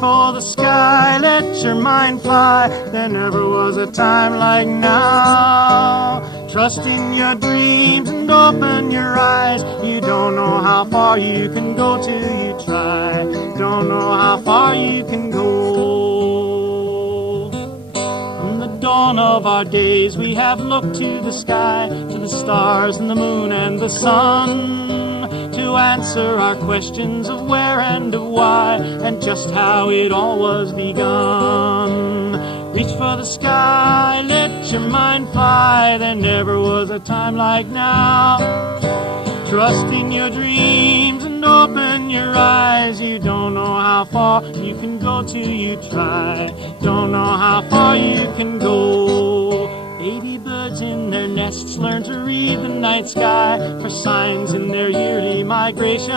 for the sky, let your mind fly. There never was a time like now. Trust in your dreams and open your eyes. You don't know how far you can go till you try. Don't know how far you can go. From the dawn of our days we have looked to the sky, to the stars and the moon and the sun, to answer our questions of where and of why, and just how it all was begun. Reach for the sky, let your mind fly. There never was a time like now. Trust in your dreams and open your eyes. You don't know how far you can go till you try. Don't know how far you can go. Baby birds in their nests learn to read the night sky for signs in their yearly migration.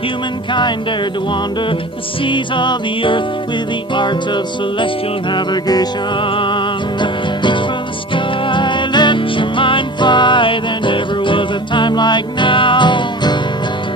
Humankind dared to wander the seas of the earth with the art of celestial navigation. Reach for the sky, let your mind fly. There never was a time like now.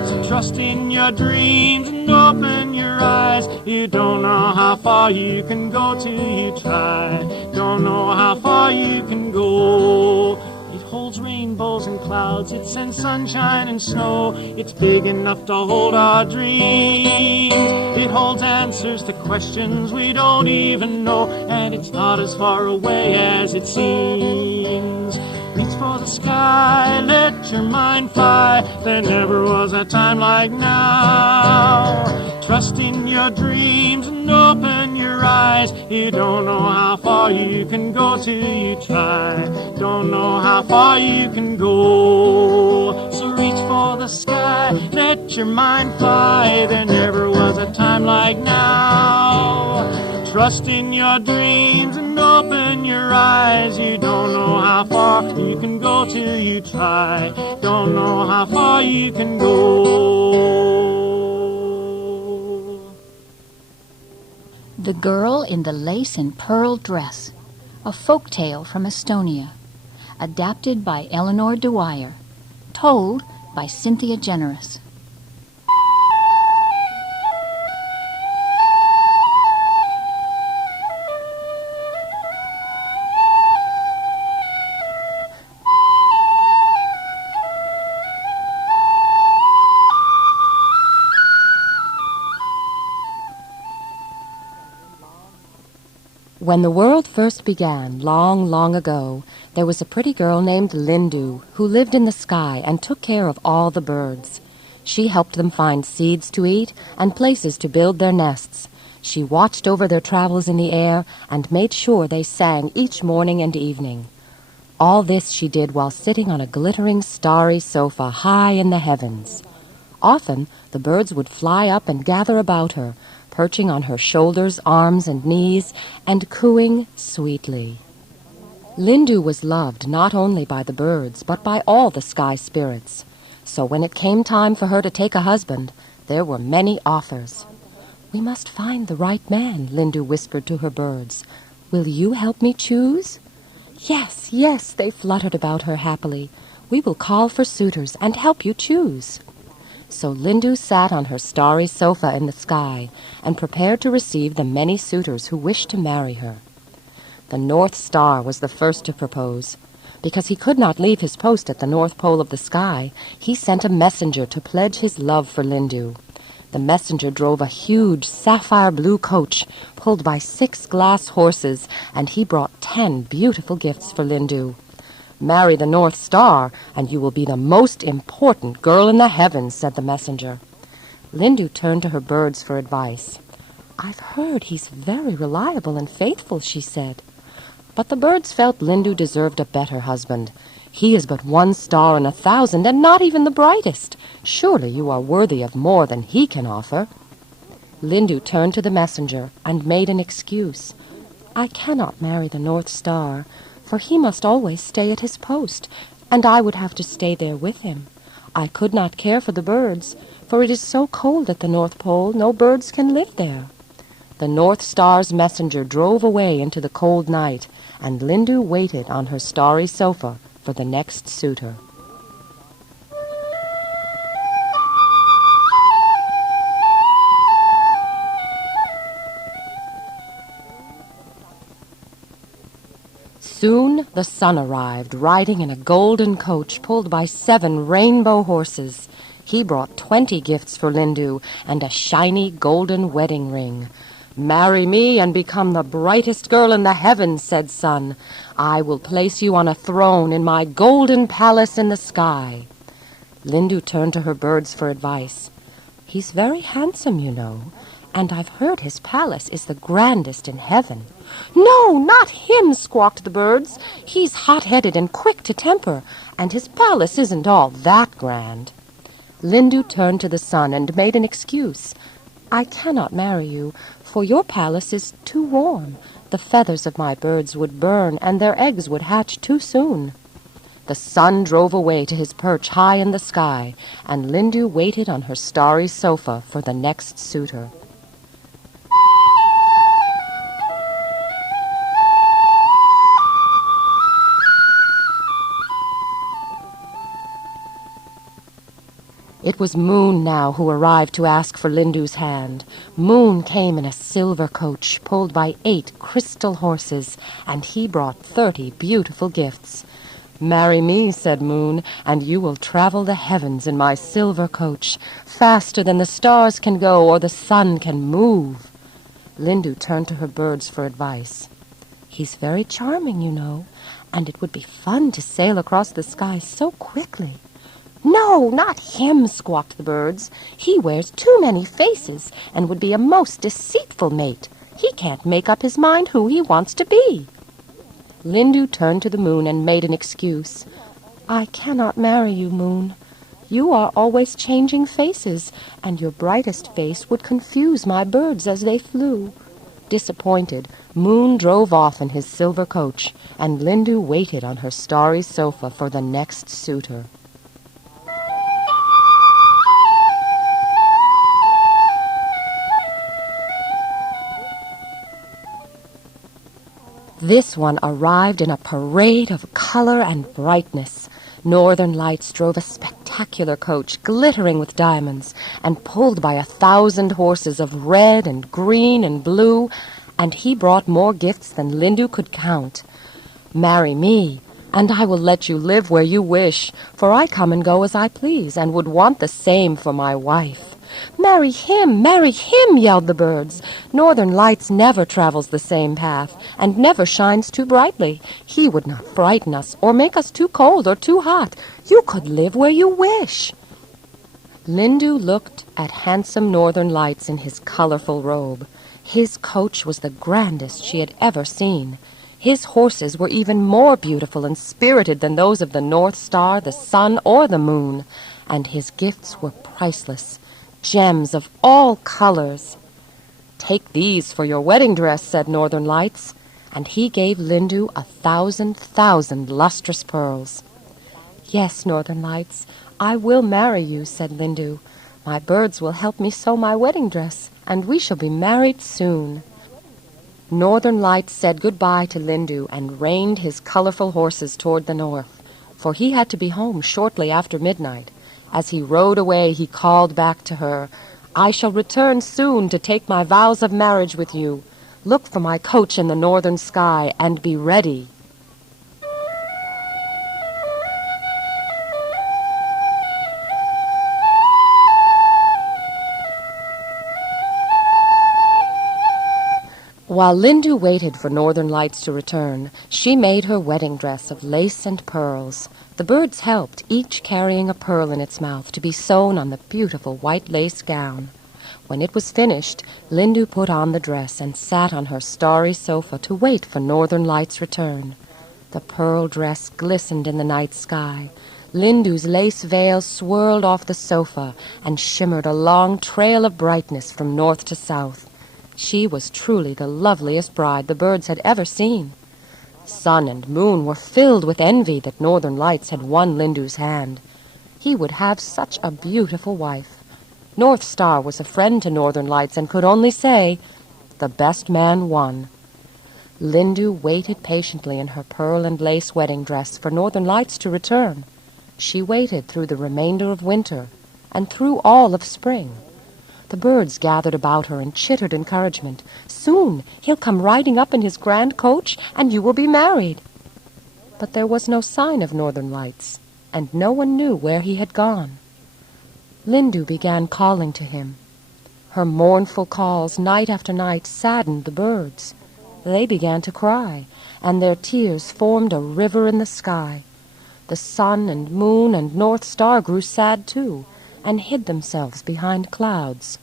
So trust in your dreams and open your eyes. You don't know how far you can go till you try. Don't know how far you can go. It holds rainbows and clouds, it sends sunshine and snow. It's big enough to hold our dreams. It holds answers to questions we don't even know, and it's not as far away as it seems. Reach for the sky, let your mind fly. There never was a time like now. Trust in your dreams and open your eyes. You don't know how far you can go till you try. Don't know how far you can go. So reach for the sky, let your mind fly. There never was a time like now. Trust in your dreams and open your eyes. You don't know how far you can go till you try. Don't know how far you can go. The Girl in the Lace and Pearl Dress, a folk tale from Estonia, adapted by Eleanor Dwyer, told by Cynthia Generous. When the world first began, long, long ago, there was a pretty girl named Lindu who lived in the sky and took care of all the birds. She helped them find seeds to eat and places to build their nests. She watched over their travels in the air and made sure they sang each morning and evening. All this she did while sitting on a glittering, starry sofa high in the heavens. Often the birds would fly up and gather about her, perching on her shoulders, arms, and knees, and cooing sweetly. Lindu was loved not only by the birds, but by all the sky spirits. So when it came time for her to take a husband, there were many offers. "We must find the right man," Lindu whispered to her birds. "Will you help me choose?" "Yes, yes," they fluttered about her happily. "We will call for suitors and help you choose." So Lindu sat on her starry sofa in the sky and prepared to receive the many suitors who wished to marry her. The North Star was the first to propose. Because he could not leave his post at the North Pole of the sky, he sent a messenger to pledge his love for Lindu. The messenger drove a huge sapphire-blue coach pulled by 6 glass horses, and he brought 10 beautiful gifts for Lindu. "Marry the North Star, and you will be the most important girl in the heavens," said the messenger. Lindu turned to her birds for advice. "I've heard he's very reliable and faithful," she said. But the birds felt Lindu deserved a better husband. "He is but 1 star in 1,000, and not even the brightest. Surely you are worthy of more than he can offer." Lindu turned to the messenger and made an excuse. "I cannot marry the North Star, for he must always stay at his post, and I would have to stay there with him. I could not care for the birds, for it is so cold at the North Pole no birds can live there." The North Star's messenger drove away into the cold night, and Lindu waited on her starry sofa for the next suitor. Soon the sun arrived, riding in a golden coach pulled by 7 rainbow horses. He brought 20 gifts for Lindu and a shiny golden wedding ring. "Marry me and become the brightest girl in the heavens," said Sun. "I will place you on a throne in my golden palace in the sky." Lindu turned to her birds for advice. "He's very handsome, you know, and I've heard his palace is the grandest in heaven." "No, not him," squawked the birds. "He's hot-headed and quick to temper, and his palace isn't all that grand." Lindu turned to the sun and made an excuse. "I cannot marry you, for your palace is too warm. The feathers of my birds would burn, and their eggs would hatch too soon." The sun drove away to his perch high in the sky, and Lindu waited on her starry sofa for the next suitor. It was Moon now who arrived to ask for Lindu's hand. Moon came in a silver coach pulled by 8 crystal horses, and he brought 30 beautiful gifts. "Marry me," said Moon, "and you will travel the heavens in my silver coach, faster than the stars can go or the sun can move." Lindu turned to her birds for advice. "He's very charming, you know, and it would be fun to sail across the sky so quickly." "No, not him," squawked the birds. "He wears too many faces and would be a most deceitful mate. He can't make up his mind who he wants to be." Lindu turned to the Moon and made an excuse. "I cannot marry you, Moon. You are always changing faces, and your brightest face would confuse my birds as they flew." Disappointed, Moon drove off in his silver coach, and Lindu waited on her starry sofa for the next suitor. This one arrived in a parade of color and brightness. Northern Lights drove a spectacular coach, glittering with diamonds, and pulled by 1,000 horses of red and green and blue, and he brought more gifts than Lindu could count. "Marry me, and I will let you live where you wish, for I come and go as I please, and would want the same for my wife." "Marry him, yelled the birds. "Northern Lights never travels the same path, and never shines too brightly. He would not frighten us, or make us too cold or too hot. You could live where you wish." Lindu looked at handsome Northern Lights in his colorful robe. His coach was the grandest she had ever seen. His horses were even more beautiful and spirited than those of the North Star, the Sun, or the Moon, and his gifts were priceless. Gems of all colors. "Take these for your wedding dress," said Northern Lights, and he gave Lindu 1,000 lustrous pearls. "Yes, Northern Lights, I will marry you," said Lindu. "My birds will help me sew my wedding dress, and we shall be married soon." Northern Lights said goodbye to Lindu and reined his colorful horses toward the north, for he had to be home shortly after midnight. As he rode away, he called back to her, "I shall return soon to take my vows of marriage with you. Look for my coach in the northern sky and be ready." While Lindu waited for Northern Lights to return, she made her wedding dress of lace and pearls. The birds helped, each carrying a pearl in its mouth to be sewn on the beautiful white lace gown. When it was finished, Lindu put on the dress and sat on her starry sofa to wait for Northern Lights' return. The pearl dress glistened in the night sky. Lindu's lace veil swirled off the sofa and shimmered a long trail of brightness from north to south. She was truly the loveliest bride the birds had ever seen. Sun and Moon were filled with envy that Northern Lights had won Lindu's hand. He would have such a beautiful wife. North Star was a friend to Northern Lights and could only say, "The best man won." Lindu waited patiently in her pearl and lace wedding dress for Northern Lights to return. She waited through the remainder of winter and through all of spring. The birds gathered about her and chittered encouragement. "Soon he'll come riding up in his grand coach, and you will be married." but there was no sign of Northern Lights, and no one knew where he had gone. Lindu began calling to him. Her mournful calls night after night saddened the birds. They began to cry, and their tears formed a river in the sky. The sun and moon and North Star grew sad too, and hid themselves behind clouds.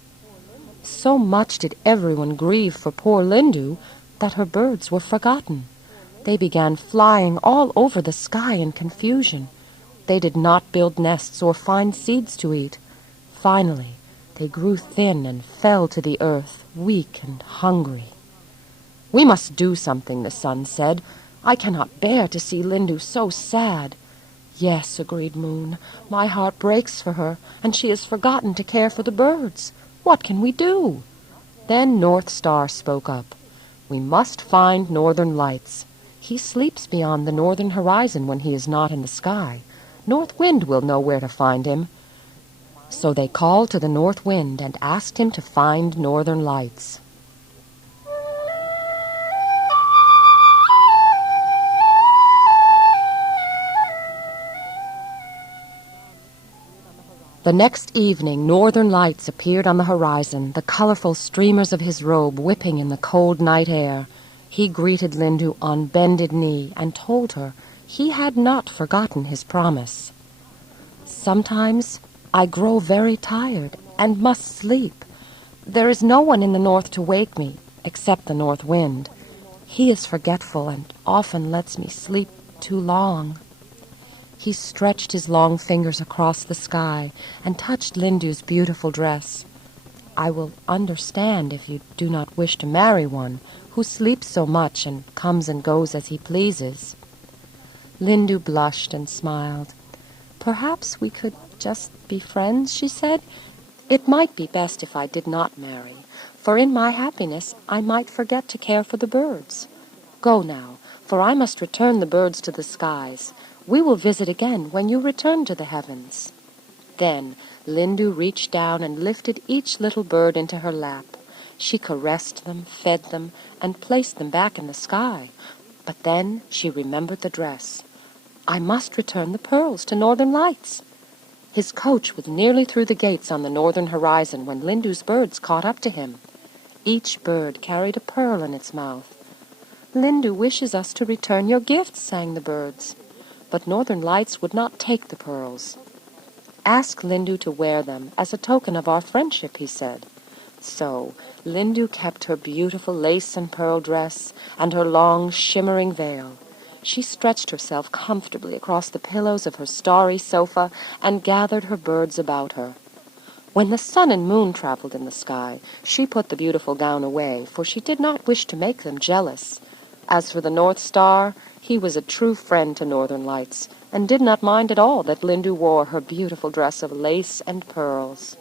So much did everyone grieve for poor Lindu that her birds were forgotten. They began flying all over the sky in confusion. They did not build nests or find seeds to eat. Finally, they grew thin and fell to the earth, weak and hungry. "We must do something," the sun said. "I cannot bear to see Lindu so sad." "Yes," agreed Moon, "my heart breaks for her, and she has forgotten to care for the birds. What can we do?" Then North Star spoke up. "We must find Northern Lights. He sleeps beyond the northern horizon when he is not in the sky. North Wind will know where to find him." So they called to the North Wind and asked him to find Northern Lights. The next evening, Northern Lights appeared on the horizon, the colorful streamers of his robe whipping in the cold night air. He greeted Lindu on bended knee and told her he had not forgotten his promise. "Sometimes I grow very tired and must sleep. There is no one in the north to wake me, except the North Wind. He is forgetful and often lets me sleep too long." He stretched his long fingers across the sky and touched Lindu's beautiful dress. "I will understand if you do not wish to marry one who sleeps so much and comes and goes as he pleases." Lindu blushed and smiled. "Perhaps we could just be friends," she said. "It might be best if I did not marry, for in my happiness I might forget to care for the birds. Go now, for I must return the birds to the skies. We will visit again when you return to the heavens." Then Lindu reached down and lifted each little bird into her lap. She caressed them, fed them, and placed them back in the sky. But then she remembered the dress. "I must return the pearls to Northern Lights." His coach was nearly through the gates on the northern horizon when Lindu's birds caught up to him. Each bird carried a pearl in its mouth. "Lindu wishes us to return your gifts," sang the birds. But Northern Lights would not take the pearls. "Ask Lindu to wear them as a token of our friendship," he said. So Lindu kept her beautiful lace and pearl dress and her long shimmering veil. She stretched herself comfortably across the pillows of her starry sofa and gathered her birds about her. When the sun and moon traveled in the sky, she put the beautiful gown away, for she did not wish to make them jealous. As for the North Star, he was a true friend to Northern Lights, and did not mind at all that Lindu wore her beautiful dress of lace and pearls.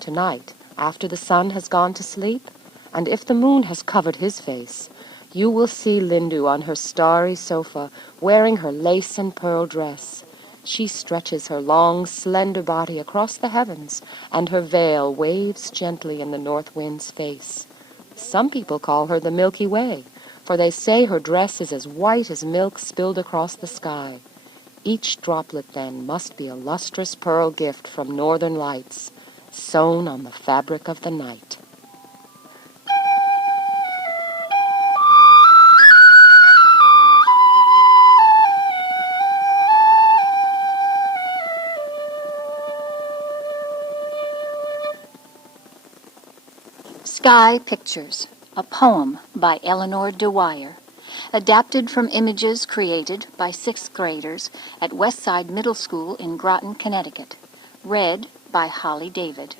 Tonight, after the sun has gone to sleep, and if the moon has covered his face, you will see Lindu on her starry sofa, wearing her lace and pearl dress. She stretches her long, slender body across the heavens, and her veil waves gently in the north wind's face. Some people call her the Milky Way, for they say her dress is as white as milk spilled across the sky. Each droplet, then, must be a lustrous pearl gift from Northern Lights, sewn on the fabric of the night. Sky Pictures, a poem by Eleanor Dwyer, adapted from images created by 6th graders at Westside Middle School in Groton, Connecticut. Read by Holly David.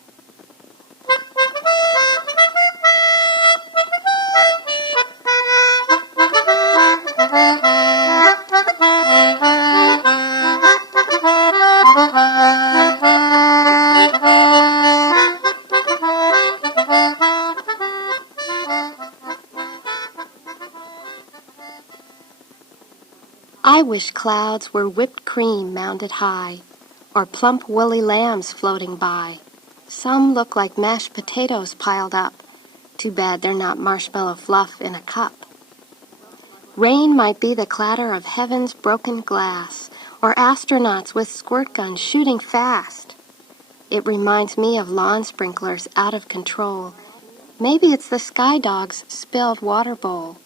I wish clouds were whipped cream mounted high, or plump woolly lambs floating by. Some look like mashed potatoes piled up. Too bad they're not marshmallow fluff in a cup. Rain might be the clatter of heaven's broken glass, or astronauts with squirt guns shooting fast. It reminds me of lawn sprinklers out of control. Maybe it's the sky dog's spilled water bowl.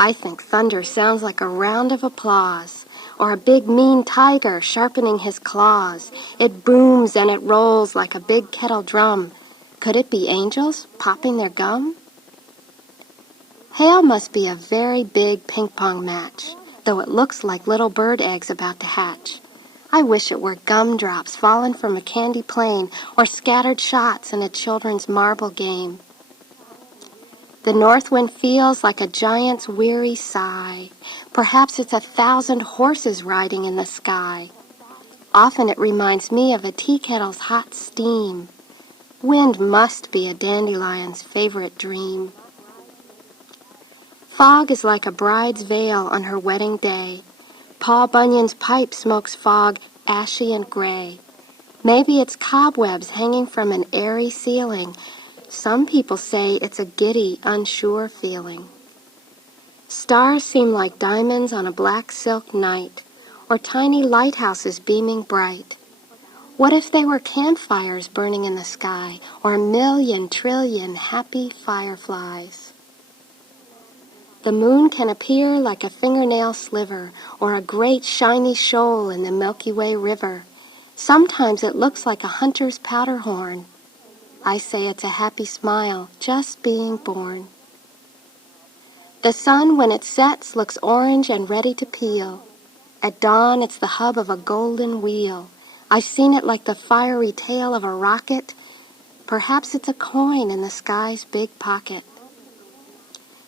I think thunder sounds like a round of applause, or a big mean tiger sharpening his claws. It booms and it rolls like a big kettle drum. Could it be angels popping their gum? Hail must be a very big ping-pong match, though it looks like little bird eggs about to hatch. I wish it were gumdrops fallen from a candy plane or scattered shots in a children's marble game. The north wind feels like a giant's weary sigh. Perhaps it's 1,000 horses riding in the sky. Often it reminds me of a tea kettle's hot steam. Wind must be a dandelion's favorite dream. Fog is like a bride's veil on her wedding day. Paul Bunyan's pipe smokes fog ashy and gray. Maybe it's cobwebs hanging from an airy ceiling. Some people say it's a giddy, unsure feeling. Stars seem like diamonds on a black silk night, or tiny lighthouses beaming bright. What if they were campfires burning in the sky, or 1,000,000 trillion happy fireflies? The moon can appear like a fingernail sliver, or a great shiny shoal in the Milky Way River. Sometimes it looks like a hunter's powder horn. I say it's a happy smile, just being born. The sun, when it sets, looks orange and ready to peel. At dawn, it's the hub of a golden wheel. I've seen it like the fiery tail of a rocket. Perhaps it's a coin in the sky's big pocket.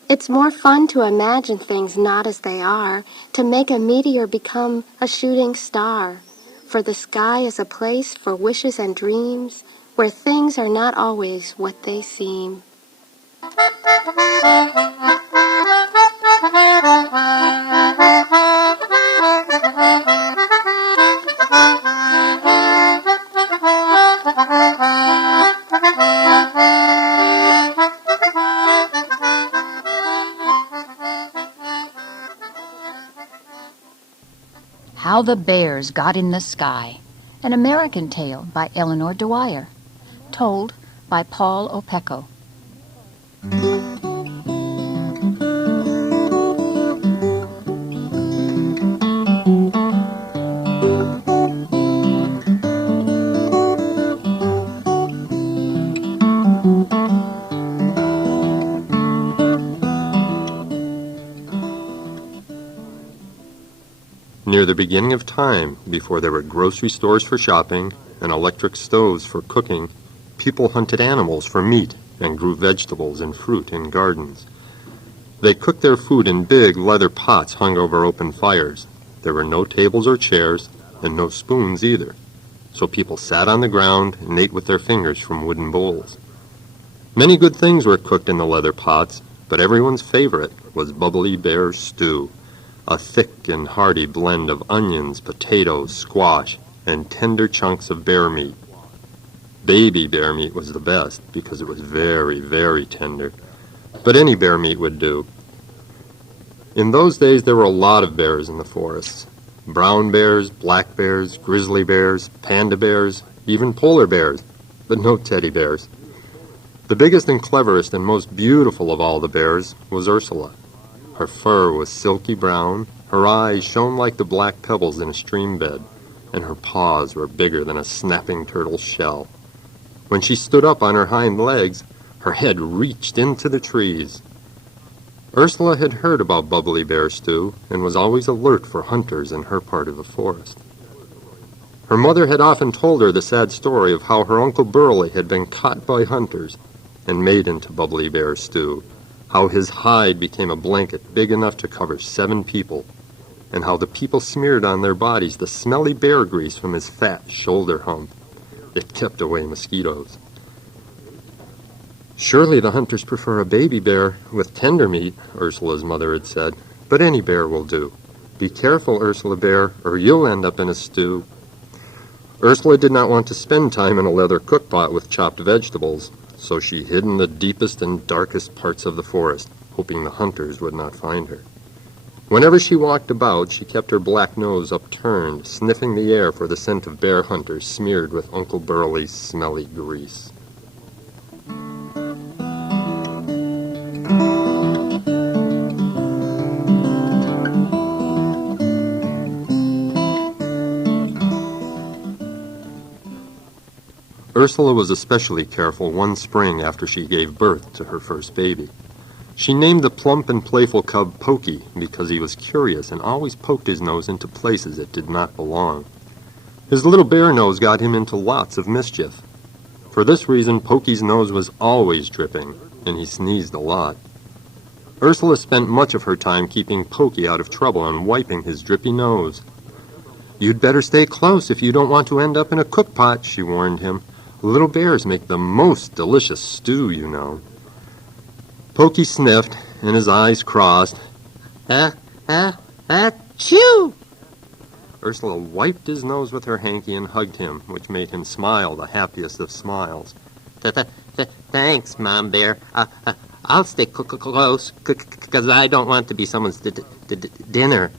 It's more fun to imagine things not as they are, to make a meteor become a shooting star. For the sky is a place for wishes and dreams, where things are not always what they seem. How the Bears Got in the Sky, an American tale by Eleanor Dwyer, told by Paul Opecco. Near the beginning of time, before there were grocery stores for shopping and electric stoves for cooking, people hunted animals for meat and grew vegetables and fruit in gardens. They cooked their food in big leather pots hung over open fires. There were no tables or chairs and no spoons either, so people sat on the ground and ate with their fingers from wooden bowls. Many good things were cooked in the leather pots, but everyone's favorite was Bubbly Bear stew, a thick and hearty blend of onions, potatoes, squash, and tender chunks of bear meat. Baby bear meat was the best because it was very, very tender, but any bear meat would do. In those days there were a lot of bears in the forests. Brown bears, black bears, grizzly bears, panda bears, even polar bears, but no teddy bears. The biggest and cleverest and most beautiful of all the bears was Ursula. Her fur was silky brown, her eyes shone like the black pebbles in a stream bed, and her paws were bigger than a snapping turtle's shell. When she stood up on her hind legs, her head reached into the trees. Ursula had heard about Bubbly Bear stew and was always alert for hunters in her part of the forest. Her mother had often told her the sad story of how her Uncle Burley had been caught by hunters and made into Bubbly Bear stew, how his hide became a blanket big enough to cover 7 people, and how the people smeared on their bodies the smelly bear grease from his fat shoulder hump. It kept away mosquitoes. Surely the hunters prefer a baby bear with tender meat, Ursula's mother had said, but any bear will do. Be careful, Ursula Bear, or you'll end up in a stew. Ursula did not want to spend time in a leather cookpot with chopped vegetables, so she hid in the deepest and darkest parts of the forest, hoping the hunters would not find her. Whenever she walked about, she kept her black nose upturned, sniffing the air for the scent of bear hunters smeared with Uncle Burley's smelly grease. Ursula was especially careful one spring after she gave birth to her first baby. She named the plump and playful cub Pokey because he was curious and always poked his nose into places it did not belong. His little bear nose got him into lots of mischief. For this reason, Pokey's nose was always dripping, and he sneezed a lot. Ursula spent much of her time keeping Pokey out of trouble and wiping his drippy nose. "You'd better stay close if you don't want to end up in a cook pot," she warned him. "Little bears make the most delicious stew, you know." Pokey sniffed, and his eyes crossed. Achoo! Ursula wiped his nose with her hanky and hugged him, which made him smile the happiest of smiles. "Thanks, Mom Bear. I'll stay close, because I don't want to be someone's dinner."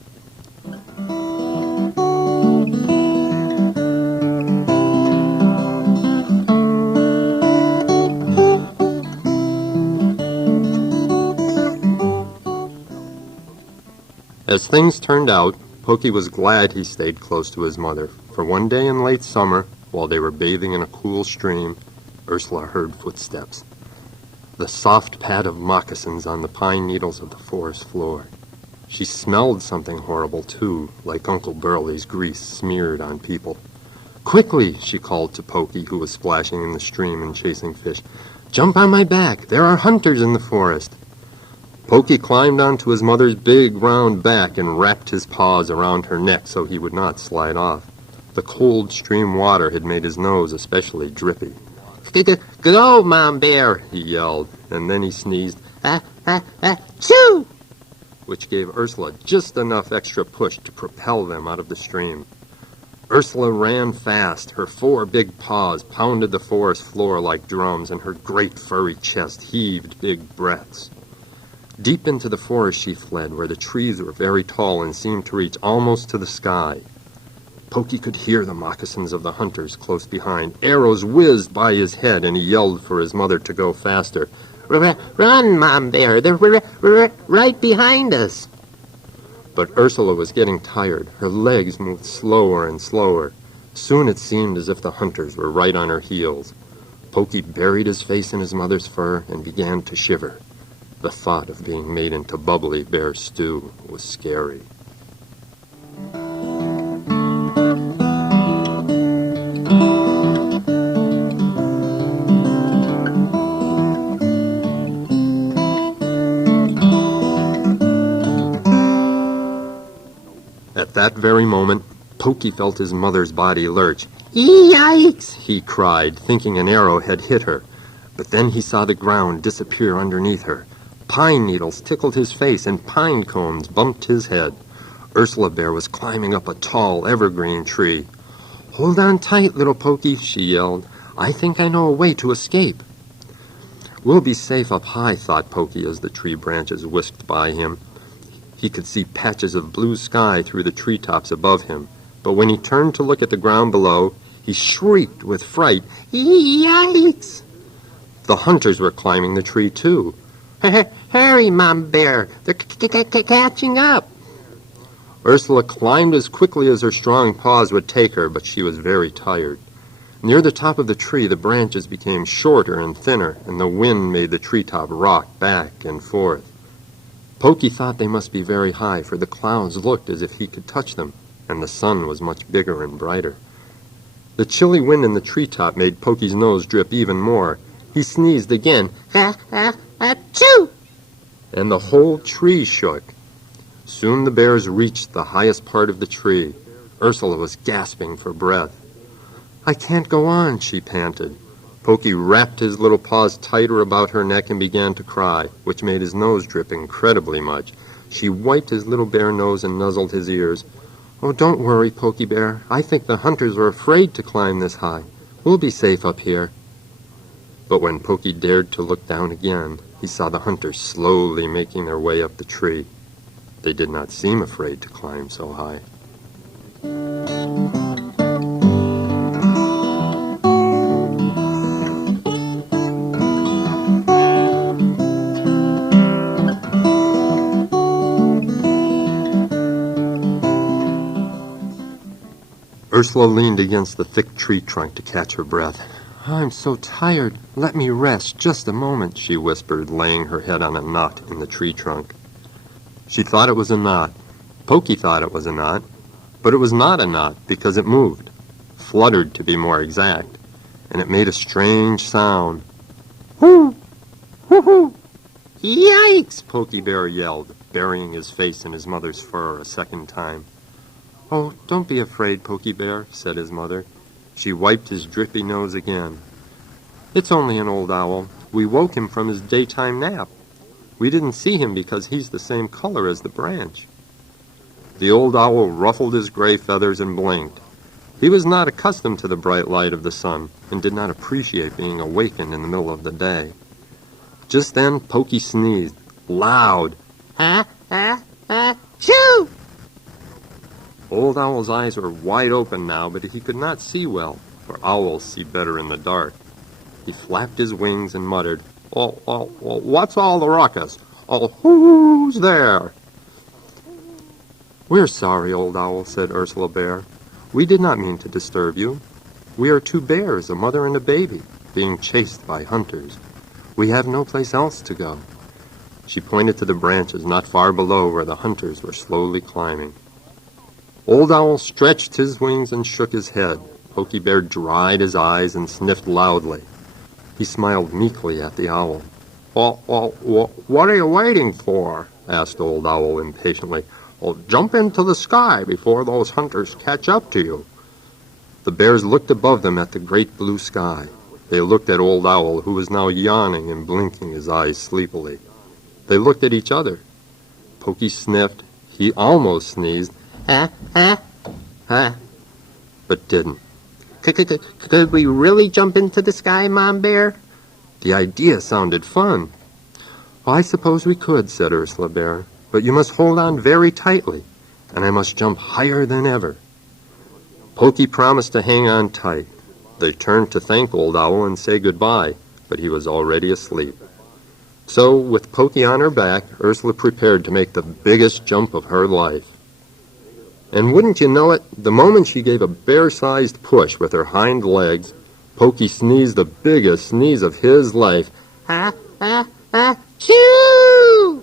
As things turned out, Pokey was glad he stayed close to his mother, for one day in late summer, while they were bathing in a cool stream, Ursula heard footsteps. The soft pad of moccasins on the pine needles of the forest floor. She smelled something horrible, too, like Uncle Burley's grease smeared on people. "Quickly," she called to Pokey, who was splashing in the stream and chasing fish. "Jump on my back. There are hunters in the forest." Pokey climbed onto his mother's big, round back and wrapped his paws around her neck so he would not slide off. The cold stream water had made his nose especially drippy. "Go, Mom Bear," he yelled, and then he sneezed, "Achoo!" which gave Ursula just enough extra push to propel them out of the stream. Ursula ran fast. Her 4 big paws pounded the forest floor like drums, and her great furry chest heaved big breaths. Deep into the forest she fled, where the trees were very tall and seemed to reach almost to the sky. Pokey could hear the moccasins of the hunters close behind. Arrows whizzed by his head, and he yelled for his mother to go faster. "Run, Mom Bear! They're right behind us!" But Ursula was getting tired. Her legs moved slower and slower. Soon it seemed as if the hunters were right on her heels. Pokey buried his face in his mother's fur and began to shiver. The thought of being made into bubbly bear stew was scary. At that very moment, Pokey felt his mother's body lurch. "Yikes!" he cried, thinking an arrow had hit her. But then he saw the ground disappear underneath her. Pine needles tickled his face, and pine cones bumped his head. Ursula Bear was climbing up a tall evergreen tree. "Hold on tight, little Pokey," she yelled. "I think I know a way to escape." "We'll be safe up high," thought Pokey as the tree branches whisked by him. He could see patches of blue sky through the treetops above him, but when he turned to look at the ground below, he shrieked with fright. "Yikes!" The hunters were climbing the tree, too. "Hurry, Mom Bear! They're catching up!" Ursula climbed as quickly as her strong paws would take her, but she was very tired. Near the top of the tree, the branches became shorter and thinner, and the wind made the treetop rock back and forth. Pokey thought they must be very high, for the clouds looked as if he could touch them, and the sun was much bigger and brighter. The chilly wind in the treetop made Pokey's nose drip even more. He sneezed again, "Achoo!" and the whole tree shook. Soon the bears reached the highest part of the tree. Ursula was gasping for breath. "I can't go on," she panted. Pokey wrapped his little paws tighter about her neck and began to cry, which made his nose drip incredibly much. She wiped his little bear nose and nuzzled his ears. "Oh, don't worry, Pokey Bear. I think the hunters are afraid to climb this high. We'll be safe up here." But when Pokey dared to look down again, he saw the hunters slowly making their way up the tree. They did not seem afraid to climb so high. Ursula leaned against the thick tree trunk to catch her breath. "I'm so tired. Let me rest just a moment," she whispered, laying her head on a knot in the tree trunk. She thought it was a knot. Pokey thought it was a knot. But it was not a knot because it moved, fluttered to be more exact, and it made a strange sound. "Hoo! Hoo-hoo! Yikes!" Pokey Bear yelled, burying his face in his mother's fur a second time. "Oh, don't be afraid, Pokey Bear," said his mother. She wiped his drippy nose again. "It's only an old owl. We woke him from his daytime nap. We didn't see him because he's the same color as the branch." The old owl ruffled his gray feathers and blinked. He was not accustomed to the bright light of the sun and did not appreciate being awakened in the middle of the day. Just then, Pokey sneezed, loud. "Ha, ha, ha, shoo!" Old Owl's eyes were wide open now, but he could not see well, for owls see better in the dark. He flapped his wings and muttered, "What's all the ruckus? Who's there?" "We're sorry, Old Owl," said Ursula Bear. "We did not mean to disturb you. We are two bears, a mother and a baby, being chased by hunters. We have no place else to go." She pointed to the branches not far below where the hunters were slowly climbing. Old Owl stretched his wings and shook his head. Pokey Bear dried his eyes and sniffed loudly. He smiled meekly at the owl. What are you waiting for?" asked Old Owl impatiently. "Jump into the sky before those hunters catch up to you." The bears looked above them at the great blue sky. They looked at Old Owl, who was now yawning and blinking his eyes sleepily. They looked at each other. Pokey sniffed. He almost sneezed. "Ha, ha, ha," but didn't. Could we really jump into the sky, Mom Bear?" The idea sounded fun. "I suppose we could," said Ursula Bear, "but you must hold on very tightly, and I must jump higher than ever." Pokey promised to hang on tight. They turned to thank Old Owl and say goodbye, but he was already asleep. So, with Pokey on her back, Ursula prepared to make the biggest jump of her life. And wouldn't you know it, the moment she gave a bear-sized push with her hind legs, Pokey sneezed the biggest sneeze of his life. "Ha, ha, ha, choo!"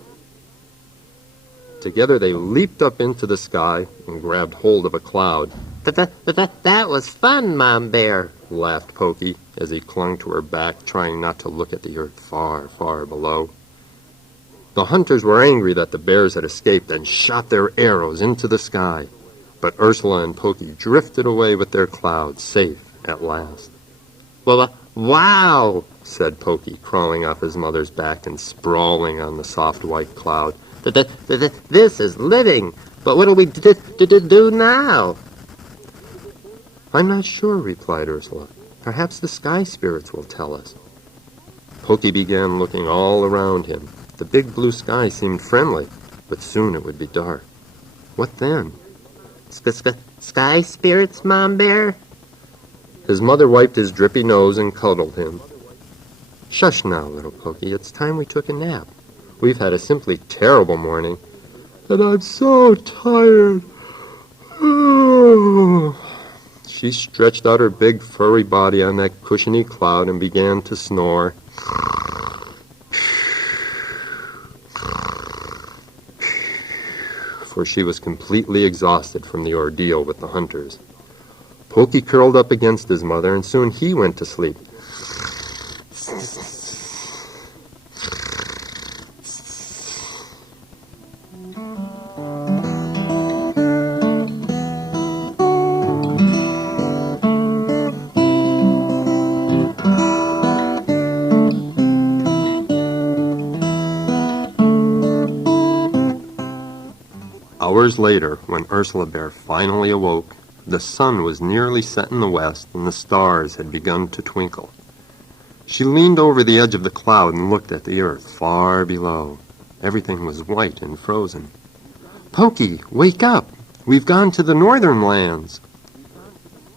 Together they leaped up into the sky and grabbed hold of a cloud. That was fun, Mom Bear," laughed Pokey as he clung to her back, trying not to look at the earth far, far below. The hunters were angry that the bears had escaped and shot their arrows into the sky. But Ursula and Pokey drifted away with their cloud, safe at last. "Well, wow," said Pokey, crawling off his mother's back and sprawling on the soft white cloud. "This is living, but what do we do now?" "I'm not sure," replied Ursula. "Perhaps the sky spirits will tell us." Pokey began looking all around him. The big blue sky seemed friendly, but soon it would be dark. What then? Sky spirits, Mom Bear?" His mother wiped his drippy nose and cuddled him. "Shush now, little Pokey. It's time we took a nap. We've had a simply terrible morning, and I'm so tired." She stretched out her big furry body on that cushiony cloud and began to snore. For she was completely exhausted from the ordeal with the hunters. Pokey curled up against his mother, and soon he went to sleep. Hours later, when Ursula Bear finally awoke, the sun was nearly set in the west and the stars had begun to twinkle. She leaned over the edge of the cloud and looked at the earth far below. Everything was white and frozen. "Pokey, wake up! We've gone to the northern lands."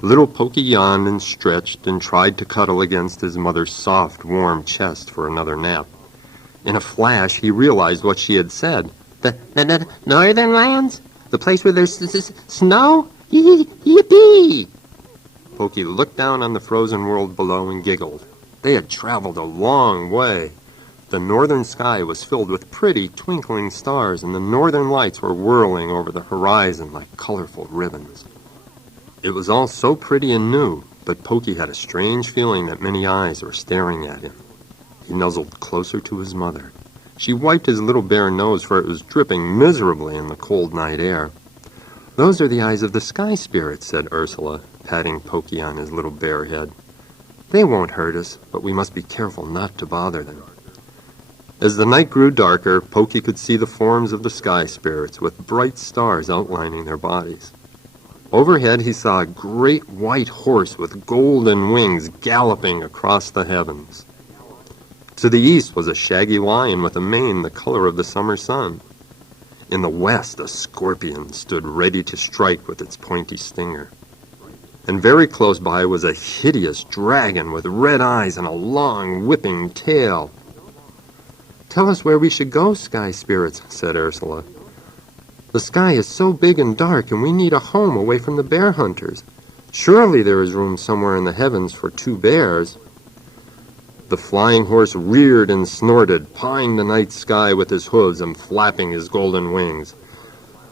Little Pokey yawned and stretched and tried to cuddle against his mother's soft, warm chest for another nap. In a flash, he realized what she had said. The northern lands? The place where there's snow? Yippee! Pokey looked down on the frozen world below and giggled. They had traveled a long way. The northern sky was filled with pretty, twinkling stars, and the northern lights were whirling over the horizon like colorful ribbons. It was all so pretty and new, but Pokey had a strange feeling that many eyes were staring at him. He nuzzled closer to his mother. She wiped his little bare nose, for it was dripping miserably in the cold night air. "Those are the eyes of the sky spirits," said Ursula, patting Pokey on his little bare head. "They won't hurt us, but we must be careful not to bother them." As the night grew darker, Pokey could see the forms of the sky spirits, with bright stars outlining their bodies. Overhead he saw a great white horse with golden wings galloping across the heavens. To the east was a shaggy lion with a mane the color of the summer sun. In the west a scorpion stood ready to strike with its pointy stinger. And very close by was a hideous dragon with red eyes and a long whipping tail. "Tell us where we should go, sky spirits," said Ursula. "The sky is so big and dark, and we need a home away from the bear hunters. Surely there is room somewhere in the heavens for 2 bears." The flying horse reared and snorted, pawing the night sky with his hooves and flapping his golden wings.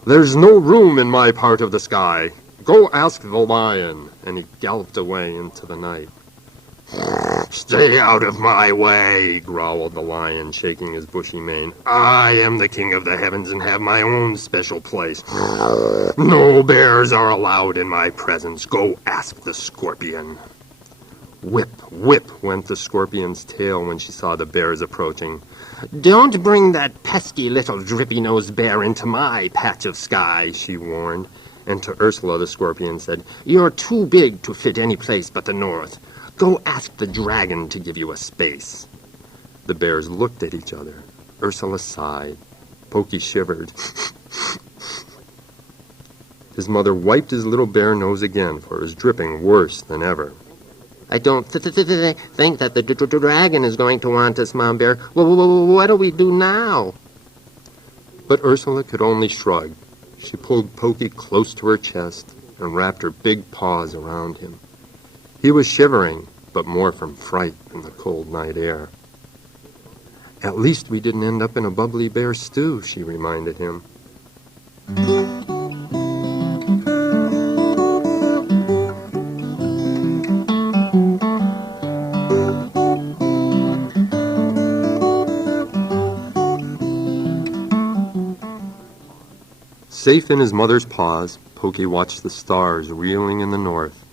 "There's no room in my part of the sky. Go ask the lion," and he galloped away into the night. "Stay out of my way," growled the lion, shaking his bushy mane. "I am the king of the heavens and have my own special place. No bears are allowed in my presence. Go ask the scorpion." Whip, whip went the scorpion's tail when she saw the bears approaching. "Don't bring that pesky little drippy-nosed bear into my patch of sky," she warned. And to Ursula the scorpion said, "You're too big to fit any place but the north. Go ask the dragon to give you a space." The bears looked at each other. Ursula sighed. Pokey shivered. His mother wiped his little bare nose again, for it was dripping worse than ever. "I don't think that the dragon is going to want us, Mom Bear. What do we do now?" But Ursula could only shrug. She pulled Pokey close to her chest and wrapped her big paws around him. He was shivering, but more from fright in the cold night air. "At least we didn't end up in a bubbly bear stew," she reminded him. Safe in his mother's paws, Pokey watched the stars reeling in the north.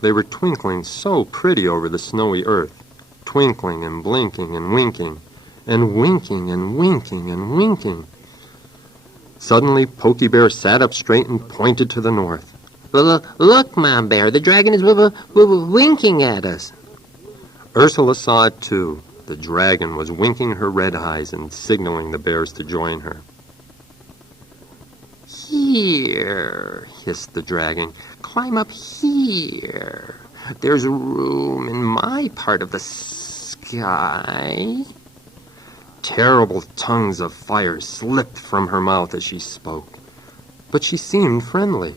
They were twinkling so pretty over the snowy earth, twinkling and blinking and winking, and winking and winking and winking. Suddenly, Pokey Bear sat up straight and pointed to the north. "Look, Mom Bear, the dragon is winking at us." Ursula saw it too. The dragon was winking her red eyes and signaling the bears to join her. "Here," hissed the dragon. "Climb up here. There's room in my part of the sky." Terrible tongues of fire slipped from her mouth as she spoke. But she seemed friendly.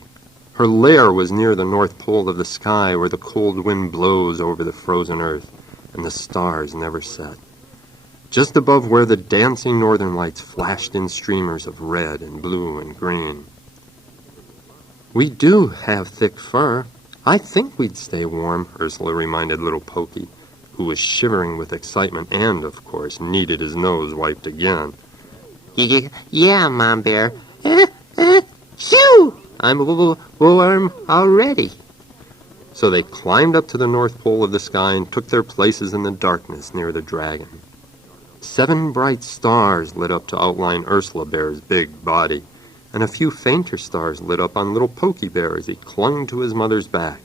Her lair was near the North Pole of the sky, where the cold wind blows over the frozen earth, and the stars never set. Just above where the dancing northern lights flashed in streamers of red and blue and green. "We do have thick fur. I think we'd stay warm," Ursula reminded little Pokey, who was shivering with excitement and, of course, needed his nose wiped again. "Yeah, Mom Bear. Shoo! I'm warm already." So they climbed up to the North Pole of the sky and took their places in the darkness near the dragon. 7 bright stars lit up to outline Ursula Bear's big body, and a few fainter stars lit up on little Pokey Bear as he clung to his mother's back.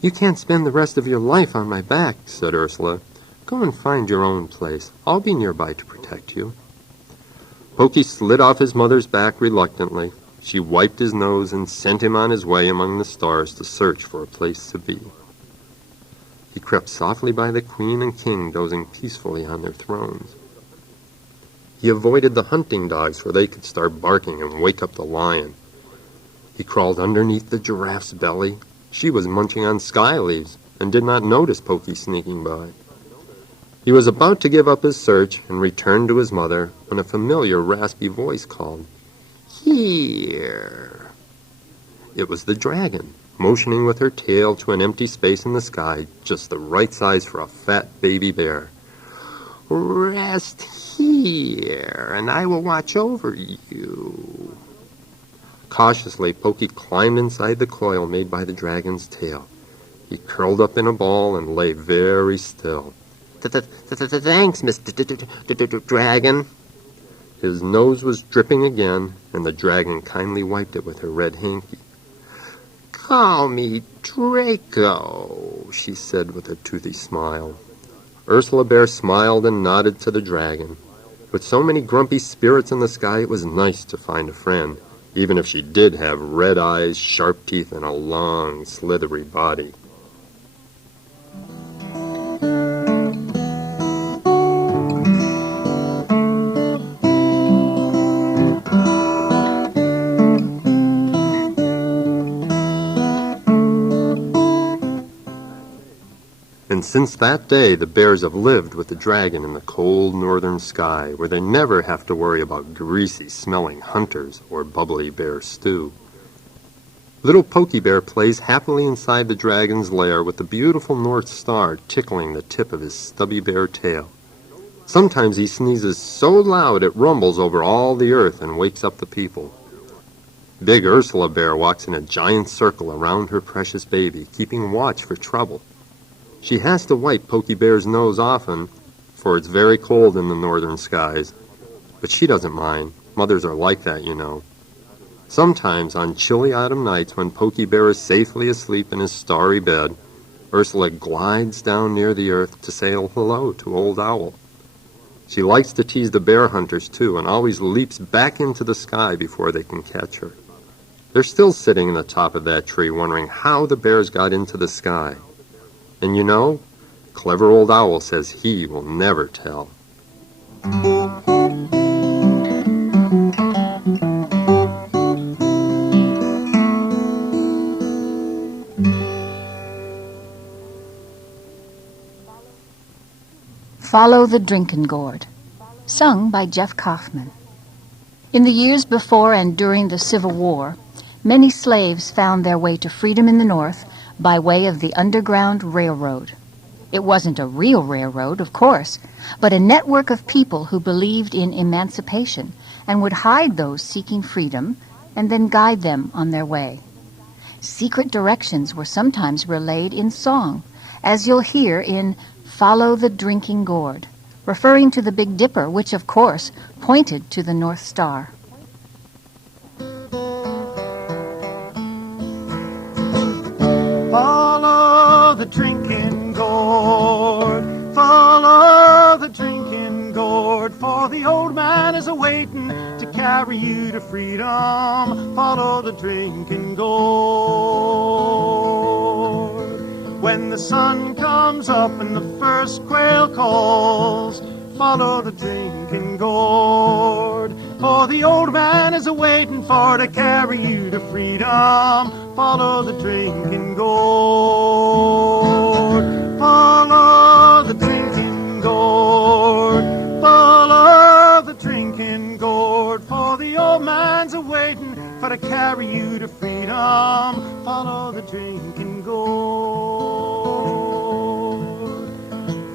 "You can't spend the rest of your life on my back," said Ursula. "Go and find your own place. I'll be nearby to protect you." Pokey slid off his mother's back reluctantly. She wiped his nose and sent him on his way among the stars to search for a place to be. He crept softly by the queen and king dozing peacefully on their thrones. He avoided the hunting dogs, for they could start barking and wake up the lion. He crawled underneath the giraffe's belly. She was munching on sky leaves and did not notice Pokey sneaking by. He was about to give up his search and return to his mother when a familiar raspy voice called, "Here!" It was the dragon, motioning with her tail to an empty space in the sky, just the right size for a fat baby bear. "Rest here, and I will watch over you." Cautiously, Pokey climbed inside the coil made by the dragon's tail. He curled up in a ball and lay very still. "Thanks, Mr. Dragon." His nose was dripping again, and the dragon kindly wiped it with her red hanky. "Call me Draco," she said with a toothy smile. Ursula Bear smiled and nodded to the dragon. With so many grumpy spirits in the sky, it was nice to find a friend, even if she did have red eyes, sharp teeth, and a long, slithery body. And since that day, the bears have lived with the dragon in the cold northern sky, where they never have to worry about greasy, smelling hunters or bubbly bear stew. Little Pokey Bear plays happily inside the dragon's lair with the beautiful North Star tickling the tip of his stubby bear tail. Sometimes he sneezes so loud it rumbles over all the earth and wakes up the people. Big Ursula Bear walks in a giant circle around her precious baby, keeping watch for trouble. She has to wipe Pokey Bear's nose often, for it's very cold in the northern skies. But she doesn't mind. Mothers are like that, you know. Sometimes, on chilly autumn nights when Pokey Bear is safely asleep in his starry bed, Ursula glides down near the earth to say hello to Old Owl. She likes to tease the bear hunters, too, and always leaps back into the sky before they can catch her. They're still sitting in the top of that tree wondering how the bears got into the sky. And you know, clever Old Owl says he will never tell. Follow the Drinkin' Gourd, sung by Geoff Kaufman. In the years before and during the Civil War, many slaves found their way to freedom in the North by way of the Underground Railroad. It wasn't a real railroad, of course, but a network of people who believed in emancipation and would hide those seeking freedom and then guide them on their way. Secret directions were sometimes relayed in song, as you'll hear in Follow the Drinkin' Gourd, referring to the Big Dipper, which, of course, pointed to the North Star. Follow the drinking gourd, follow the drinking gourd, for the old man is a-waiting to carry you to freedom. Follow the drinking gourd. When the sun comes up and the first quail calls, follow the drinking gourd, for the old man is a-waiting for to carry you to freedom. Follow the drinking gourd, follow the drinking gourd, follow the drinking gourd, for the old man's a-waiting for to carry you to freedom. Follow the drinking gourd.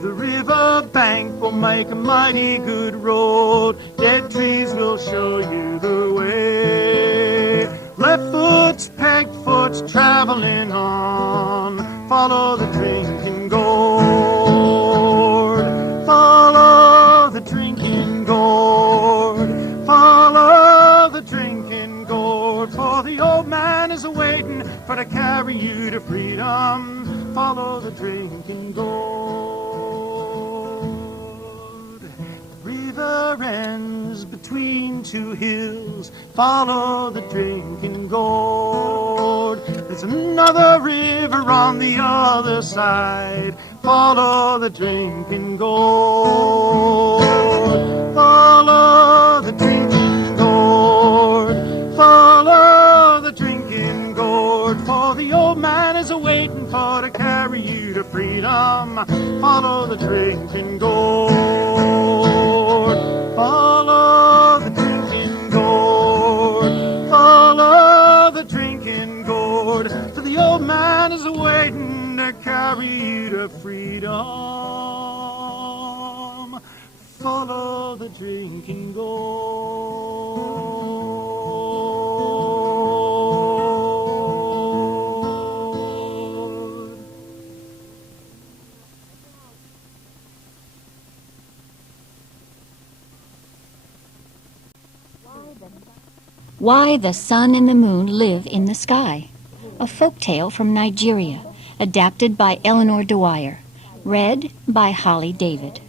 The river bank will make a mighty good road, dead trees will show you the way. Left foot's pegged foot's traveling on, follow the drinking gourd, follow the drinking gourd, follow the drinking gourd, for the old man is a-waiting for to carry you to freedom. Follow the drinking gourd. River river ends between two hills. Follow the drinking gourd. There's another river on the other side. Follow the drinking gourd. Follow the drinking gourd. Follow the drinking gourd. For the old man is a-waiting for to carry you to freedom. Follow the drinking gourd. Follow the drinking gourd. Follow the drinking gourd. For the old man is a-waiting to carry you to freedom. Follow the drinking gourd. Why the Sun and the Moon Live in the Sky, a folk tale from Nigeria, adapted by Eleanor Dwyer, read by Holly David.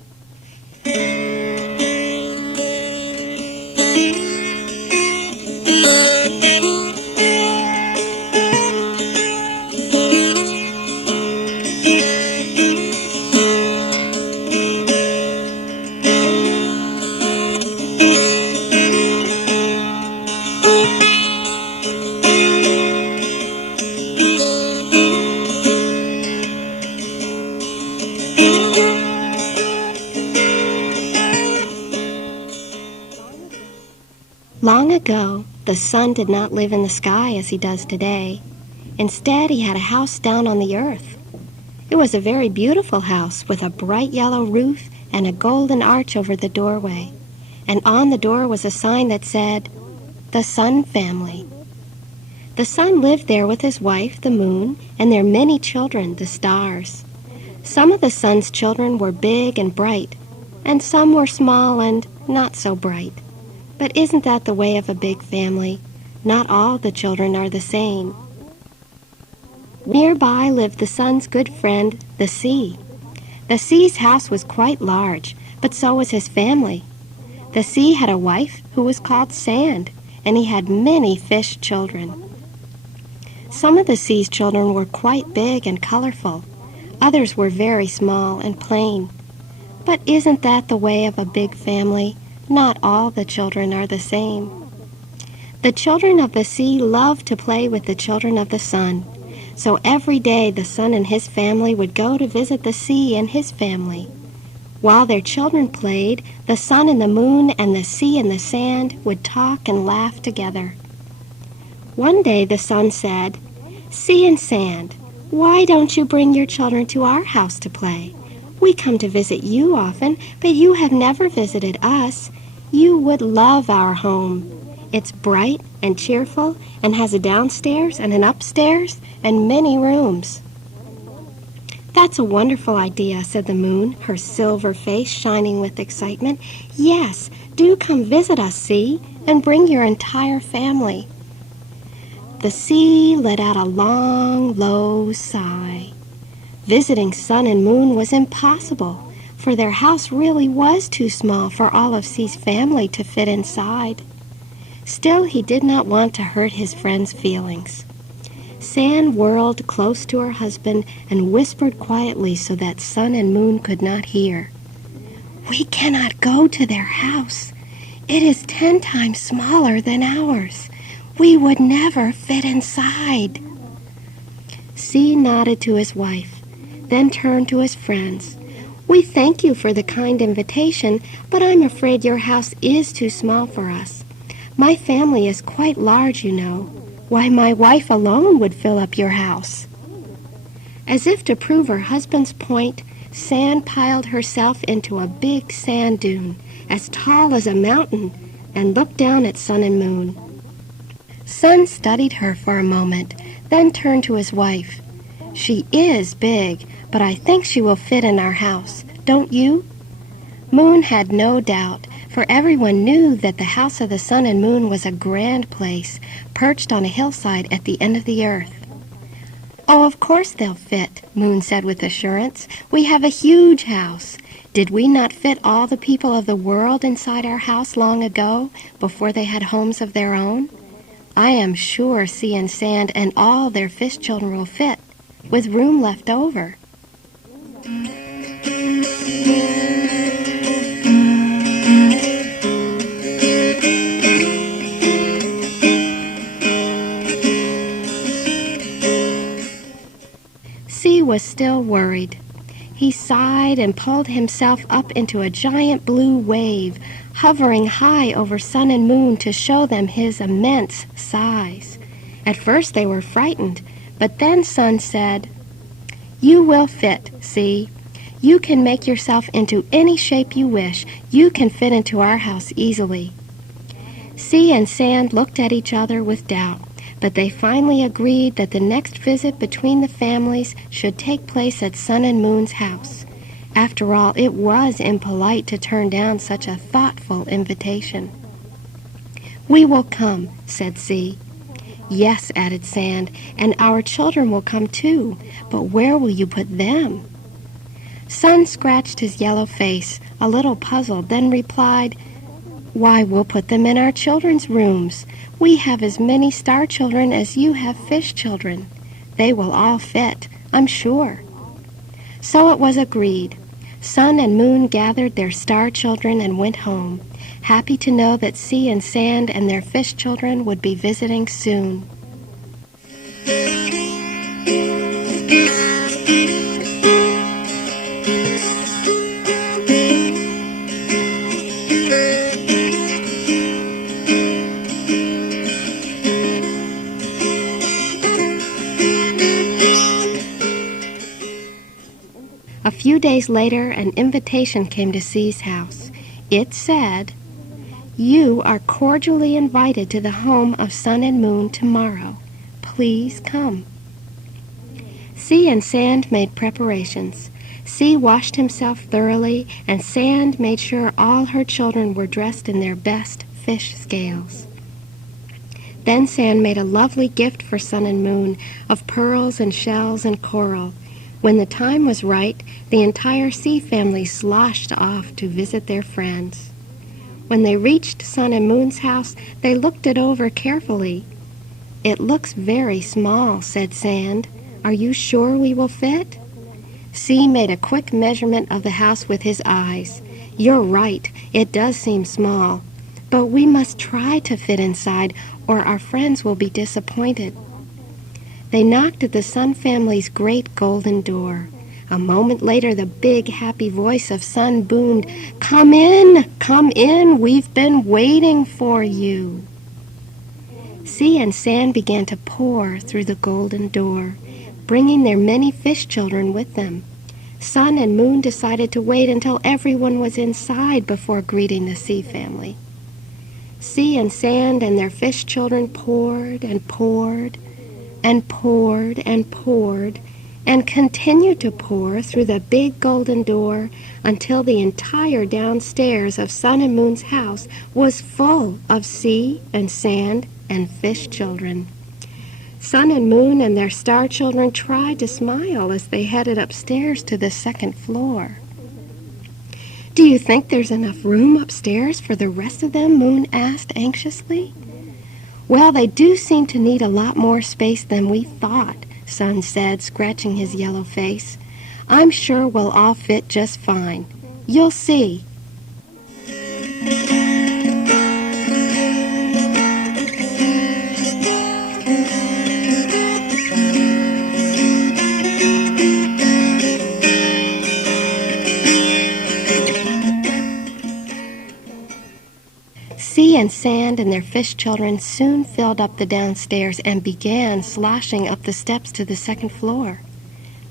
Long ago, the sun did not live in the sky as he does today. Instead, he had a house down on the earth. It was a very beautiful house with a bright yellow roof and a golden arch over the doorway. And on the door was a sign that said, "The Sun Family." The sun lived there with his wife, the moon, and their many children, the stars. Some of the sun's children were big and bright, and some were small and not so bright. But isn't that the way of a big family? Not all the children are the same. Nearby lived the sun's good friend, the sea. The sea's house was quite large, but so was his family. The sea had a wife who was called Sand, and he had many fish children. Some of the sea's children were quite big and colorful. Others were very small and plain. But isn't that the way of a big family? Not all the children are the same. The children of the sea loved to play with the children of the sun. So every day the sun and his family would go to visit the sea and his family. While their children played, the sun and the moon and the sea and the sand would talk and laugh together. One day the sun said, "Sea and sand, why don't you bring your children to our house to play? We come to visit you often, but you have never visited us. You would love our home. It's bright and cheerful and has a downstairs and an upstairs and many rooms." "That's a wonderful idea," said the moon, her silver face shining with excitement. "Yes, do come visit us, sea, and bring your entire family." The sea let out a long, low sigh. Visiting sun and moon was impossible, for their house really was too small for all of Sea's family to fit inside. Still, he did not want to hurt his friend's feelings. Sand whirled close to her husband and whispered quietly so that sun and moon could not hear. "We cannot go to their house. It is 10 times smaller than ours. We would never fit inside." Sea nodded to his wife, then turned to his friends. "We thank you for the kind invitation, but I'm afraid your house is too small for us. My family is quite large, you know. Why, my wife alone would fill up your house." As if to prove her husband's point, Sand piled herself into a big sand dune, as tall as a mountain, and looked down at sun and moon. Sun studied her for a moment, then turned to his wife. "She is big, but I think she will fit in our house. Don't you?" Moon had no doubt, for everyone knew that the house of the sun and moon was a grand place, perched on a hillside at the end of the earth. "Oh, of course they'll fit," Moon said with assurance. "We have a huge house. Did we not fit all the people of the world inside our house long ago, before they had homes of their own? I am sure Sea and Sand and all their fish children will fit, with room left over. Sea was still worried. He sighed and pulled himself up into a giant blue wave, hovering high over Sun and Moon to show them his immense size. At first they were frightened, but then Sun said, "You will fit, Sea. You can make yourself into any shape you wish. You can fit into our house easily." Sea and Sand looked at each other with doubt, but they finally agreed that the next visit between the families should take place at Sun and Moon's house. After all, it was impolite to turn down such a thoughtful invitation. "We will come," said Sea. "Yes," added Sand, "and our children will come too, but where will you put them?" Sun scratched his yellow face, a little puzzled, then replied, "Why, we'll put them in our children's rooms. We have as many star children as you have fish children. They will all fit, I'm sure." So it was agreed. Sun and Moon gathered their star children and went home, happy to know that Sea and Sand and their fish children would be visiting soon. A few days later, an invitation came to Sea's house. It said, "You are cordially invited to the home of Sun and Moon tomorrow. Please come." Sea and Sand made preparations. Sea washed himself thoroughly, and Sand made sure all her children were dressed in their best fish scales. Then Sand made a lovely gift for Sun and Moon of pearls and shells and coral. When the time was right, the entire Sea family sloshed off to visit their friends. When they reached Sun and Moon's house, they looked it over carefully. "It looks very small," said Sand. "Are you sure we will fit?" Sea made a quick measurement of the house with his eyes. "You're right, it does seem small. But we must try to fit inside, or our friends will be disappointed." They knocked at the Sun family's great golden door. A moment later, the big, happy voice of Sun boomed, "Come in, we've been waiting for you." Sea and Sand began to pour through the golden door, bringing their many fish children with them. Sun and Moon decided to wait until everyone was inside before greeting the Sea family. Sea and Sand and their fish children poured and poured and poured and poured and continued to pour through the big golden door until the entire downstairs of Sun and Moon's house was full of Sea and Sand and fish children. Sun and Moon and their star children tried to smile as they headed upstairs to the second floor. "Do you think there's enough room upstairs for the rest of them?" Moon asked anxiously. "Well, they do seem to need a lot more space than we thought," Sun said, scratching his yellow face. "I'm sure we'll all fit just fine. You'll see." Sea and Sand and their fish children soon filled up the downstairs and began sloshing up the steps to the second floor.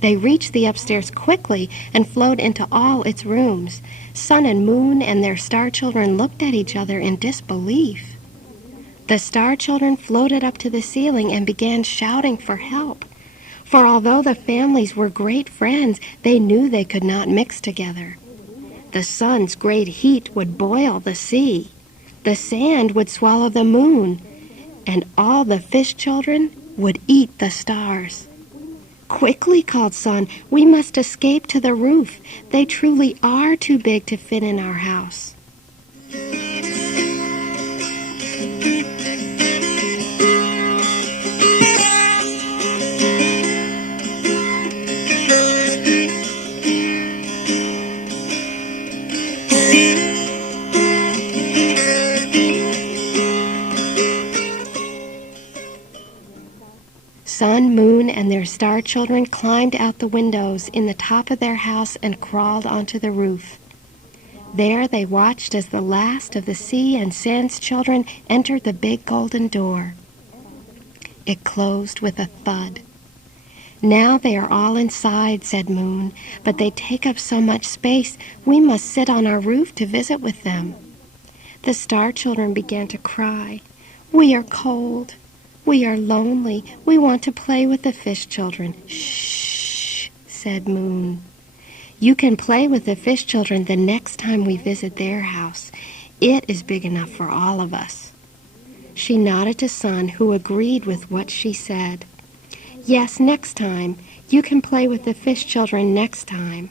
They reached the upstairs quickly and flowed into all its rooms. Sun and Moon and their star children looked at each other in disbelief. The star children floated up to the ceiling and began shouting for help. For although the families were great friends, they knew they could not mix together. The sun's great heat would boil the sea. The sand would swallow the moon, and all the fish children would eat the stars. Quickly, called Sun. We must escape to the roof. They truly are too big to fit in our house. Sun, Moon, and their star children climbed out the windows in the top of their house and crawled onto the roof. There they watched as the last of the Sea and Sand's children entered the big golden door. It closed with a thud. Now they are all inside, said Moon, but they take up so much space we must sit on our roof to visit with them. The star children began to cry. We are cold. We are lonely. We want to play with the fish children. Shh, said Moon. You can play with the fish children the next time we visit their house. It is big enough for all of us. She nodded to Sun, who agreed with what she said. Yes, next time. You can play with the fish children next time.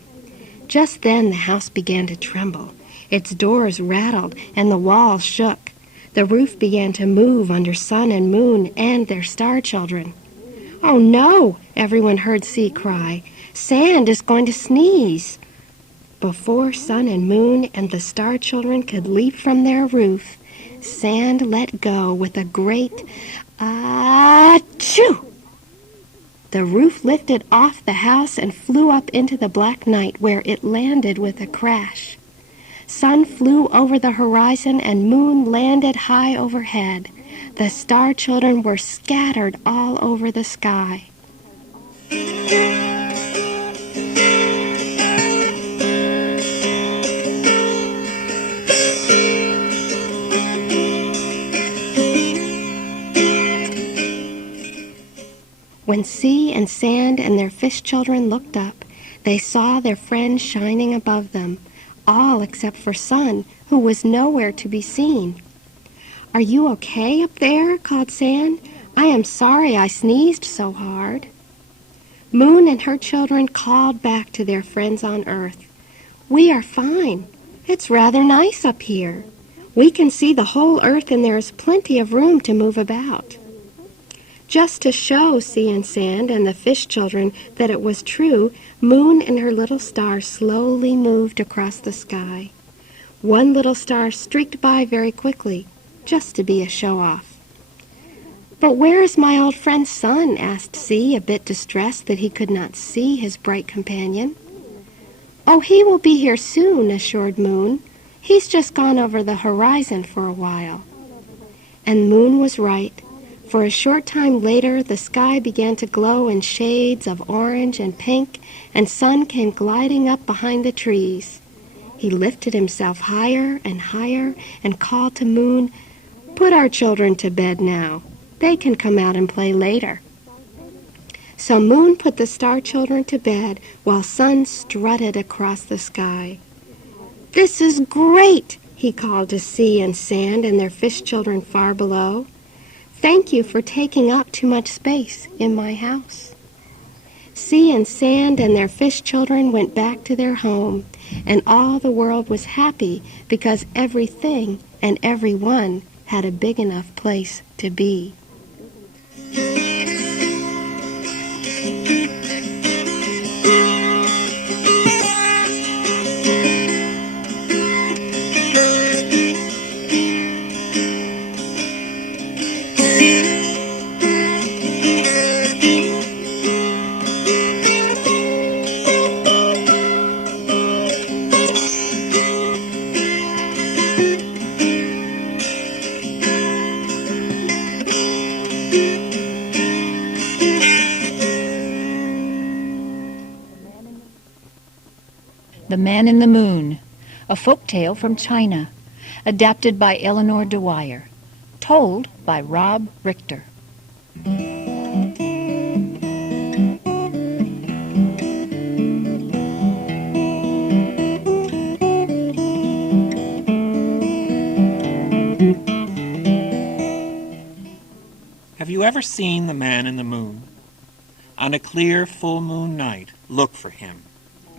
Just then the house began to tremble. Its doors rattled and the walls shook. The roof began to move under Sun and Moon and their star children. Oh no, everyone heard Sea cry. Sand is going to sneeze. Before Sun and Moon and the star children could leap from their roof, Sand let go with a great achoo! The roof lifted off the house and flew up into the black night, where it landed with a crash. Sun flew over the horizon and Moon landed high overhead. The star children were scattered all over the sky. When Sea and Sand and their fish children looked up, they saw their friends shining above them, all except for Sun, who was nowhere to be seen. Are you okay up there? Called Sand. I am sorry I sneezed so hard. Moon and her children called back to their friends on Earth. We are fine. It's rather nice up here. We can see the whole Earth and there is plenty of room to move about. Just to show Sea and Sand and the fish children that it was true, Moon and her little star slowly moved across the sky. One little star streaked by very quickly, just to be a show-off. But where is my old friend Sun? Asked Sea, a bit distressed that he could not see his bright companion. Oh, he will be here soon, assured Moon. He's just gone over the horizon for a while. And Moon was right. For a short time later, the sky began to glow in shades of orange and pink, and Sun came gliding up behind the trees. He lifted himself higher and higher and called to Moon, Put our children to bed now. They can come out and play later. So Moon put the star children to bed while Sun strutted across the sky. This is great, he called to Sea and Sand and their fish children far below. Thank you for taking up too much space in my house. Sea and Sand and their fish children went back to their home, and all the world was happy because everything and everyone had a big enough place to be. The Man in the Moon, a folk tale from China, adapted by Eleanor Dwyer, told by Rob Richter. Have you ever seen The Man in the Moon? On a clear full moon night, look for him.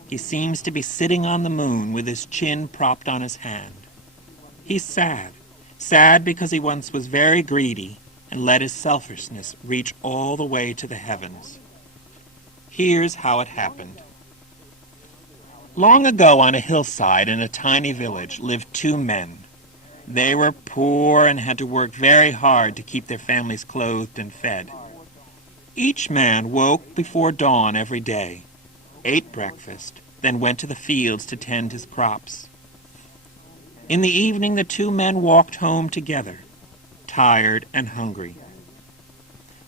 He seems to be sitting on the moon with his chin propped on his hand. He's sad. Sad because he once was very greedy and let his selfishness reach all the way to the heavens. Here's how it happened. Long ago on a hillside in a tiny village lived two men. They were poor and had to work very hard to keep their families clothed and fed. Each man woke before dawn every day, ate breakfast, then went to the fields to tend his crops. In the evening the two men walked home together, tired and hungry.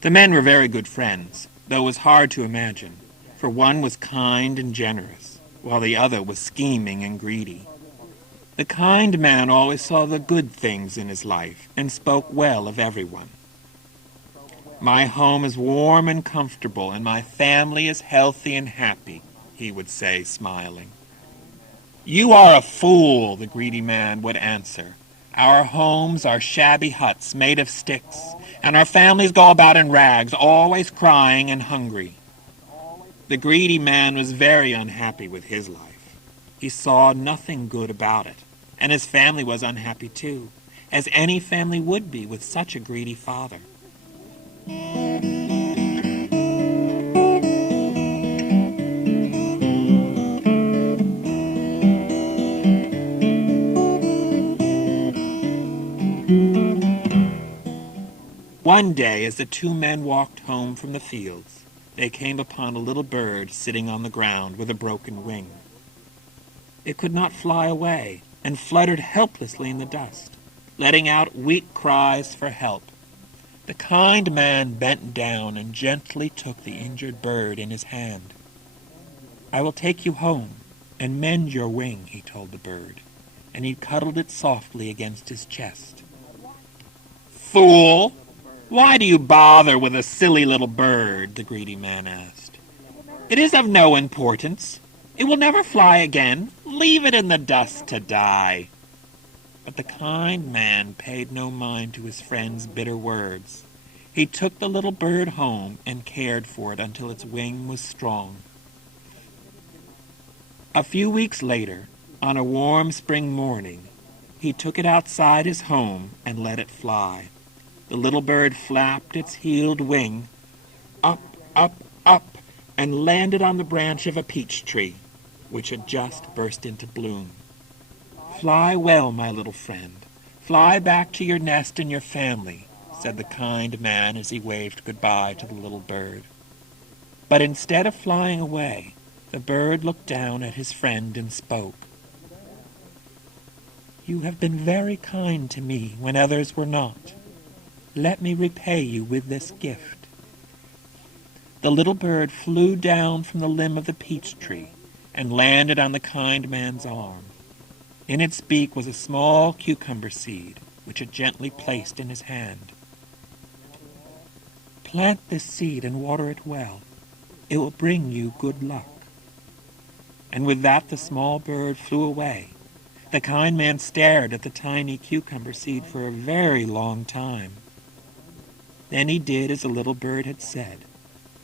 The men were very good friends, though it was hard to imagine, for one was kind and generous, while the other was scheming and greedy. The kind man always saw the good things in his life and spoke well of everyone. "My home is warm and comfortable, and my family is healthy and happy," he would say, smiling. "You are a fool," the greedy man would answer. "Our homes are shabby huts made of sticks, and our families go about in rags, always crying and hungry." The greedy man was very unhappy with his life. He saw nothing good about it, and his family was unhappy too, as any family would be with such a greedy father. One day, as the two men walked home from the fields, they came upon a little bird sitting on the ground with a broken wing. It could not fly away and fluttered helplessly in the dust, letting out weak cries for help. The kind man bent down and gently took the injured bird in his hand. "I will take you home and mend your wing," he told the bird, and he cuddled it softly against his chest. "Fool! Why do you bother with a silly little bird?" the greedy man asked. "It is of no importance. It will never fly again. Leave it in the dust to die." But the kind man paid no mind to his friend's bitter words. He took the little bird home and cared for it until its wing was strong. A few weeks later, on a warm spring morning, he took it outside his home and let it fly. The little bird flapped its healed wing up, up, up, and landed on the branch of a peach tree, which had just burst into bloom. "Fly well, my little friend. Fly back to your nest and your family," said the kind man as he waved goodbye to the little bird. But instead of flying away, the bird looked down at his friend and spoke. "You have been very kind to me when others were not. Let me repay you with this gift." The little bird flew down from the limb of the peach tree and landed on the kind man's arm. In its beak was a small cucumber seed, which it gently placed in his hand. "Plant this seed and water it well. It will bring you good luck." And with that the small bird flew away. The kind man stared at the tiny cucumber seed for a very long time. Then he did as the little bird had said,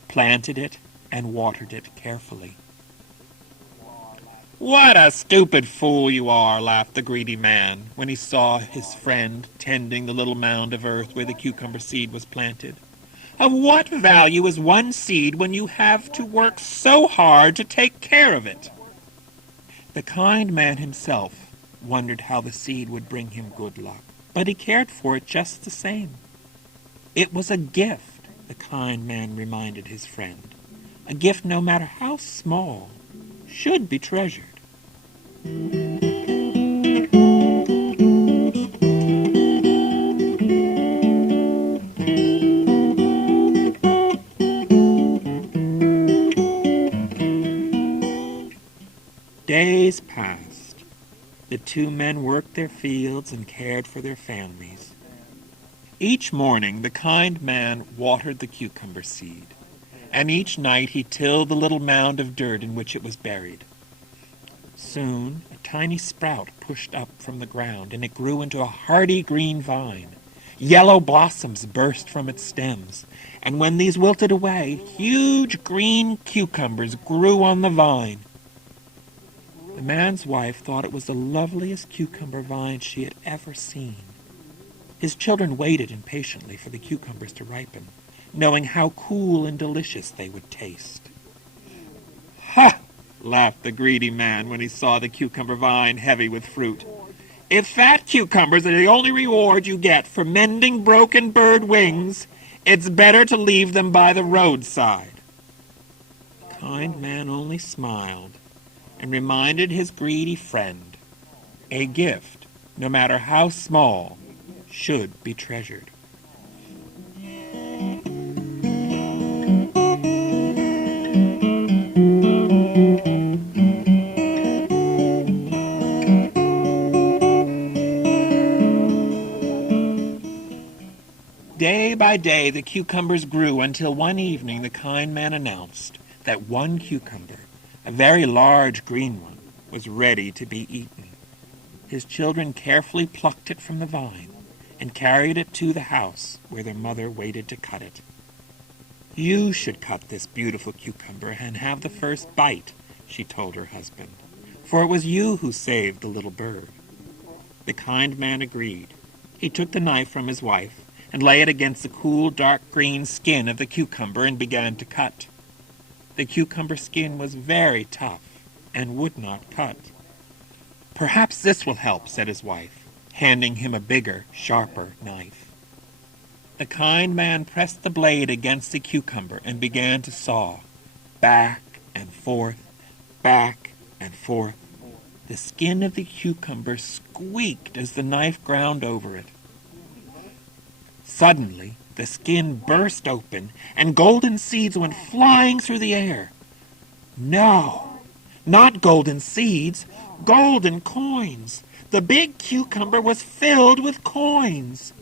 planted it and watered it carefully. "What a stupid fool you are," laughed the greedy man when he saw his friend tending the little mound of earth where the cucumber seed was planted. "Of what value is one seed when you have to work so hard to take care of it?" The kind man himself wondered how the seed would bring him good luck, but he cared for it just the same. It was a gift, the kind man reminded his friend. A gift, no matter how small, should be treasured. Days passed. The two men worked their fields and cared for their families. Each morning the kind man watered the cucumber seed, and each night he tilled the little mound of dirt in which it was buried. Soon a tiny sprout pushed up from the ground, and it grew into a hardy green vine. Yellow blossoms burst from its stems, and when these wilted away, huge green cucumbers grew on the vine. The man's wife thought it was the loveliest cucumber vine she had ever seen. His children waited impatiently for the cucumbers to ripen, knowing how cool and delicious they would taste. "Ha!" laughed the greedy man when he saw the cucumber vine heavy with fruit. "If fat cucumbers are the only reward you get for mending broken bird wings, it's better to leave them by the roadside." The kind man only smiled and reminded his greedy friend, a gift, no matter how small, should be treasured. Day by day the cucumbers grew until one evening the kind man announced that one cucumber, a very large green one, was ready to be eaten. His children carefully plucked it from the vine and carried it to the house where their mother waited to cut it. "You should cut this beautiful cucumber and have the first bite," she told her husband, "for it was you who saved the little bird." The kind man agreed. He took the knife from his wife and lay it against the cool, dark green skin of the cucumber and began to cut. The cucumber skin was very tough and would not cut. "Perhaps this will help," said his wife, handing him a bigger, sharper knife. The kind man pressed the blade against the cucumber and began to saw, back and forth, back and forth. The skin of the cucumber squeaked as the knife ground over it. Suddenly, the skin burst open, and golden seeds went flying through the air. No, not golden seeds, golden coins. The big cucumber was filled with coins.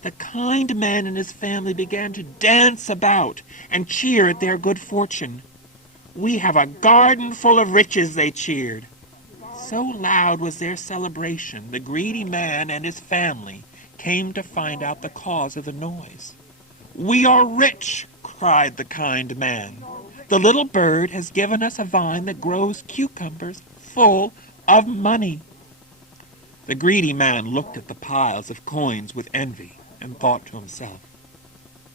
The kind man and his family began to dance about and cheer at their good fortune. "We have a garden full of riches," they cheered. So loud was their celebration, the greedy man and his family came to find out the cause of the noise. "We are rich," cried the kind man. "The little bird has given us a vine that grows cucumbers full of money." The greedy man looked at the piles of coins with envy and thought to himself,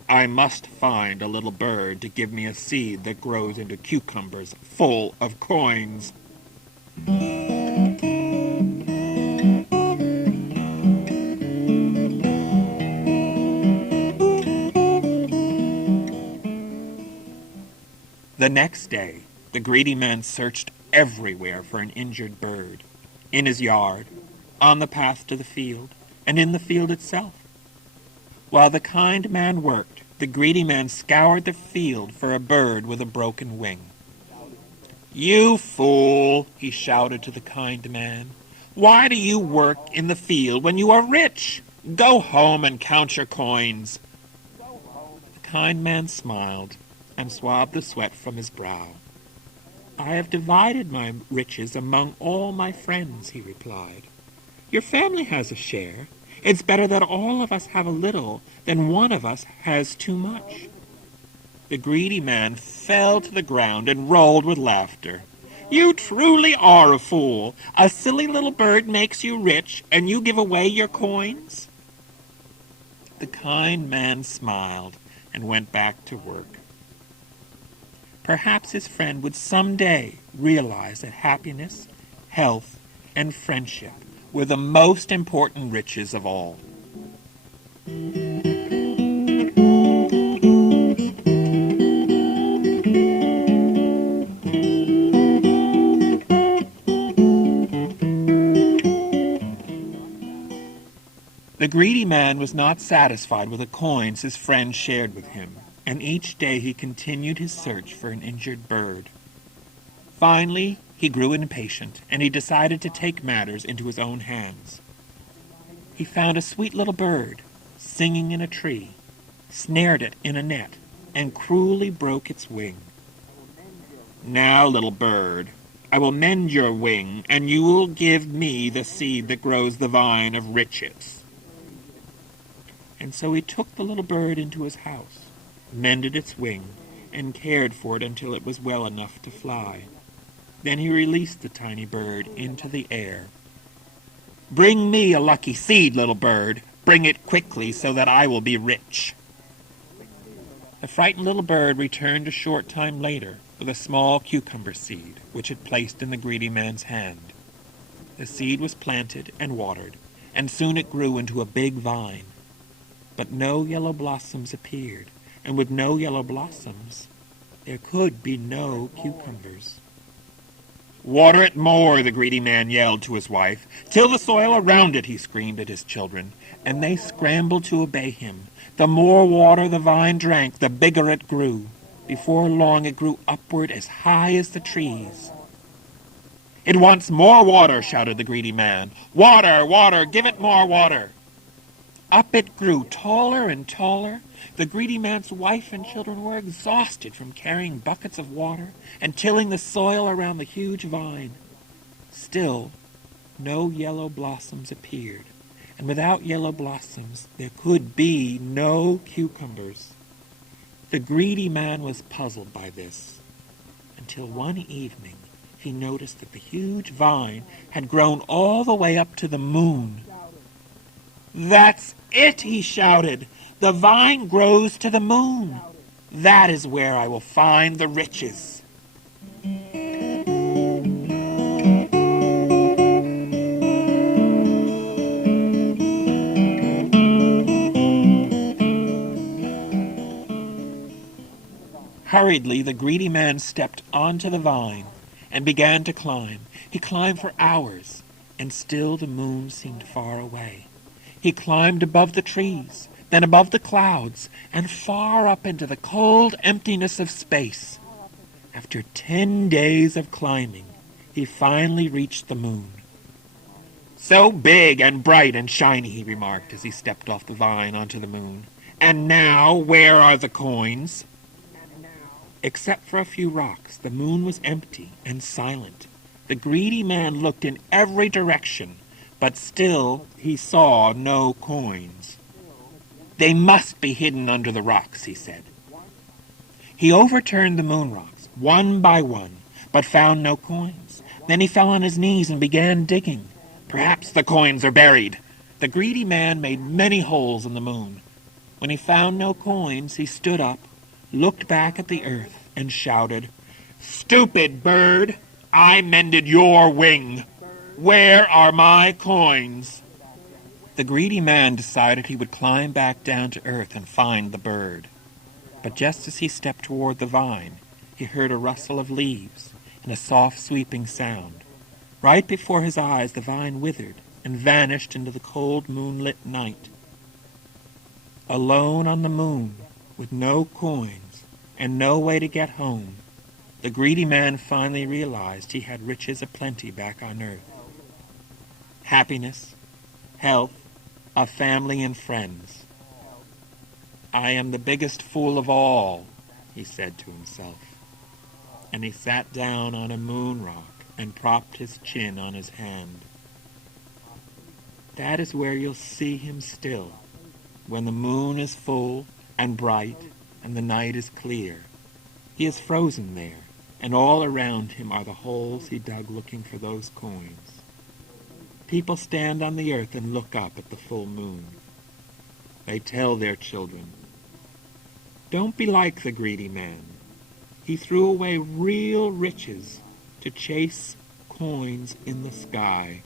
"I must find a little bird to give me a seed that grows into cucumbers full of coins." The next day, the greedy man searched everywhere for an injured bird, in his yard, on the path to the field, and in the field itself. While the kind man worked, the greedy man scoured the field for a bird with a broken wing. "You fool," he shouted to the kind man. "Why do you work in the field when you are rich? Go home and count your coins." The kind man smiled and swabbed the sweat from his brow. "I have divided my riches among all my friends," he replied. "Your family has a share. It's better that all of us have a little than one of us has too much." The greedy man fell to the ground and rolled with laughter. "You truly are a fool. A silly little bird makes you rich, and you give away your coins?" The kind man smiled and went back to work. Perhaps his friend would someday realize that happiness, health, and friendship were the most important riches of all. The greedy man was not satisfied with the coins his friend shared with him, and each day he continued his search for an injured bird. Finally, he grew impatient, and he decided to take matters into his own hands. He found a sweet little bird singing in a tree, snared it in a net, and cruelly broke its wing. "Now, little bird, I will mend your wing, and you will give me the seed that grows the vine of riches." And so he took the little bird into his house, mended its wing, and cared for it until it was well enough to fly. Then he released the tiny bird into the air. "Bring me a lucky seed, little bird. Bring it quickly so that I will be rich." The frightened little bird returned a short time later with a small cucumber seed, which it placed in the greedy man's hand. The seed was planted and watered, and soon it grew into a big vine. But no yellow blossoms appeared, and with no yellow blossoms, there could be no cucumbers. "Water it more," the greedy man yelled to his wife. "Till the soil around it," he screamed at his children, and they scrambled to obey him. The more water the vine drank, the bigger it grew. Before long it grew upward as high as the trees. "It wants more water," shouted the greedy man. "Water, water, give it more water." Up it grew, taller and taller. The greedy man's wife and children were exhausted from carrying buckets of water and tilling the soil around the huge vine. Still, no yellow blossoms appeared, and without yellow blossoms, there could be no cucumbers. The greedy man was puzzled by this, until one evening he noticed that the huge vine had grown all the way up to the moon. "That's it," he shouted. "The vine grows to the moon. That is where I will find the riches." Hurriedly, the greedy man stepped onto the vine and began to climb. He climbed for hours, and still the moon seemed far away. He climbed above the trees, then above the clouds, and far up into the cold emptiness of space. After 10 days of climbing, he finally reached the moon. "So big and bright and shiny," he remarked as he stepped off the vine onto the moon. "And now, where are the coins?" Except for a few rocks, the moon was empty and silent. The greedy man looked in every direction, but still he saw no coins. "They must be hidden under the rocks," he said. He overturned the moon rocks, one by one, but found no coins. Then he fell on his knees and began digging. "Perhaps the coins are buried." The greedy man made many holes in the moon. When he found no coins, he stood up, looked back at the earth, and shouted, "Stupid bird! I mended your wing. Where are my coins?" The greedy man decided he would climb back down to earth and find the bird. But just as he stepped toward the vine, he heard a rustle of leaves and a soft sweeping sound. Right before his eyes, the vine withered and vanished into the cold moonlit night. Alone on the moon, with no coins and no way to get home, the greedy man finally realized he had riches aplenty back on earth. Happiness, health, a family and friends. "I am the biggest fool of all," he said to himself. And he sat down on a moon rock and propped his chin on his hand. That is where you'll see him still, when the moon is full and bright and the night is clear. He is frozen there, and all around him are the holes he dug looking for those coins. People stand on the earth and look up at the full moon. They tell their children, "Don't be like the greedy man. He threw away real riches to chase coins in the sky."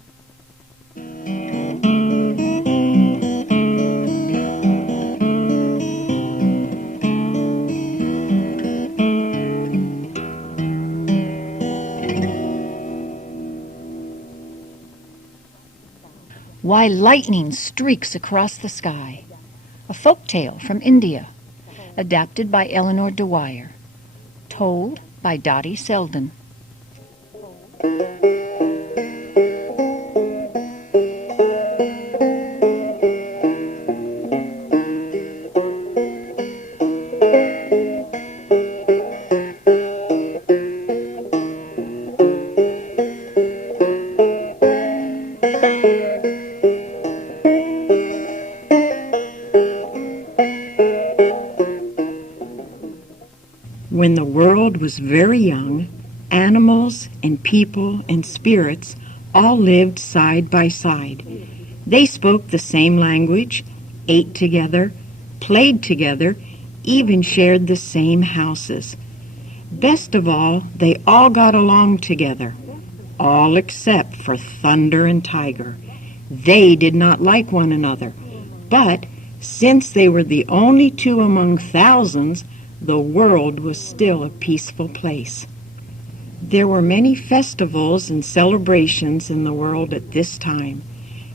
Why Lightning Streaks Across the Sky, a folk tale from India, adapted by Eleanor Dwyer, told by Dottie Selden. When the world was very young, animals and people and spirits all lived side by side. They spoke the same language, ate together, played together, even shared the same houses. Best of all, they all got along together, all except for Thunder and Tiger. They did not like one another, but since they were the only two among thousands, the world was still a peaceful place. There were many festivals and celebrations in the world at this time.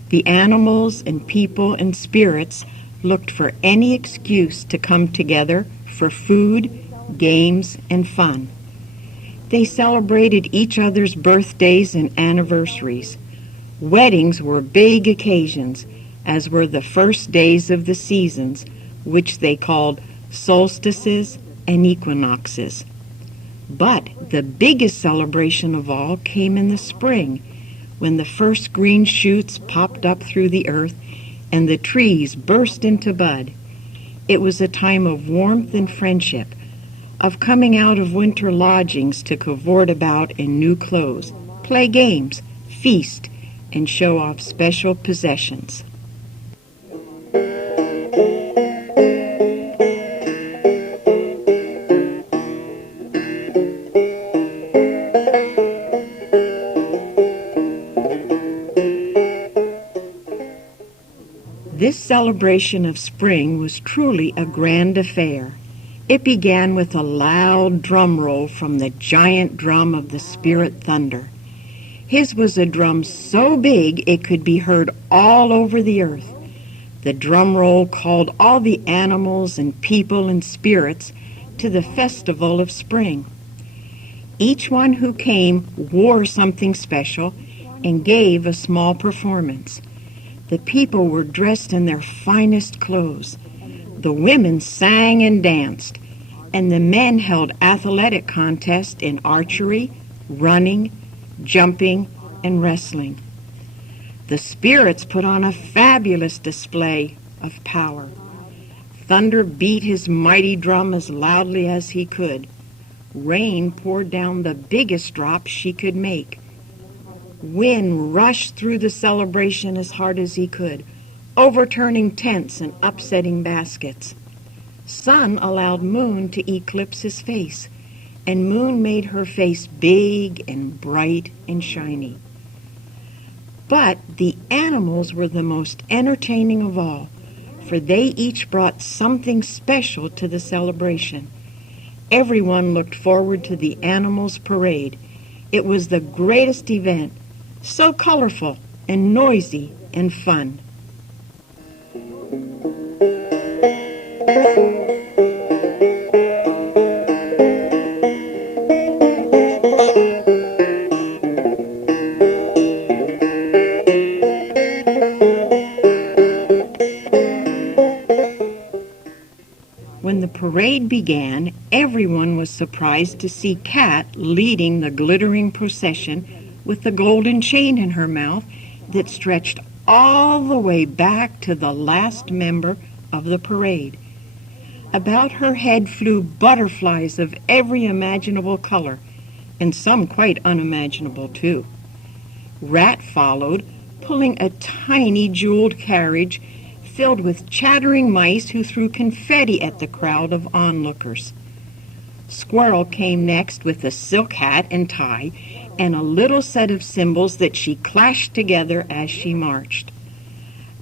The animals and people and spirits looked for any excuse to come together for food, games, and fun. They celebrated each other's birthdays and anniversaries. Weddings were big occasions, as were the first days of the seasons, which they called solstices and equinoxes. But the biggest celebration of all came in the spring, when the first green shoots popped up through the earth and the trees burst into bud. It was a time of warmth and friendship, of coming out of winter lodgings to cavort about in new clothes, play games, feast, and show off special possessions. This celebration of spring was truly a grand affair. It began with a loud drum roll from the giant drum of the spirit Thunder. His was a drum so big it could be heard all over the earth. The drum roll called all the animals and people and spirits to the festival of spring. Each one who came wore something special and gave a small performance. The people were dressed in their finest clothes. The women sang and danced, and the men held athletic contests in archery, running, jumping, and wrestling. The spirits put on a fabulous display of power. Thunder beat his mighty drum as loudly as he could. Rain poured down the biggest drops she could make. Wind rushed through the celebration as hard as he could, overturning tents and upsetting baskets. Sun allowed Moon to eclipse his face, and Moon made her face big and bright and shiny. But the animals were the most entertaining of all, for they each brought something special to the celebration. Everyone looked forward to the animals' parade. It was the greatest event, so colorful and noisy and fun. When the parade began, everyone was surprised to see Cat leading the glittering procession with the golden chain in her mouth that stretched all the way back to the last member of the parade. About her head flew butterflies of every imaginable color, and some quite unimaginable too. Rat followed, pulling a tiny jeweled carriage filled with chattering mice who threw confetti at the crowd of onlookers. Squirrel came next with a silk hat and tie and a little set of cymbals that she clashed together as she marched.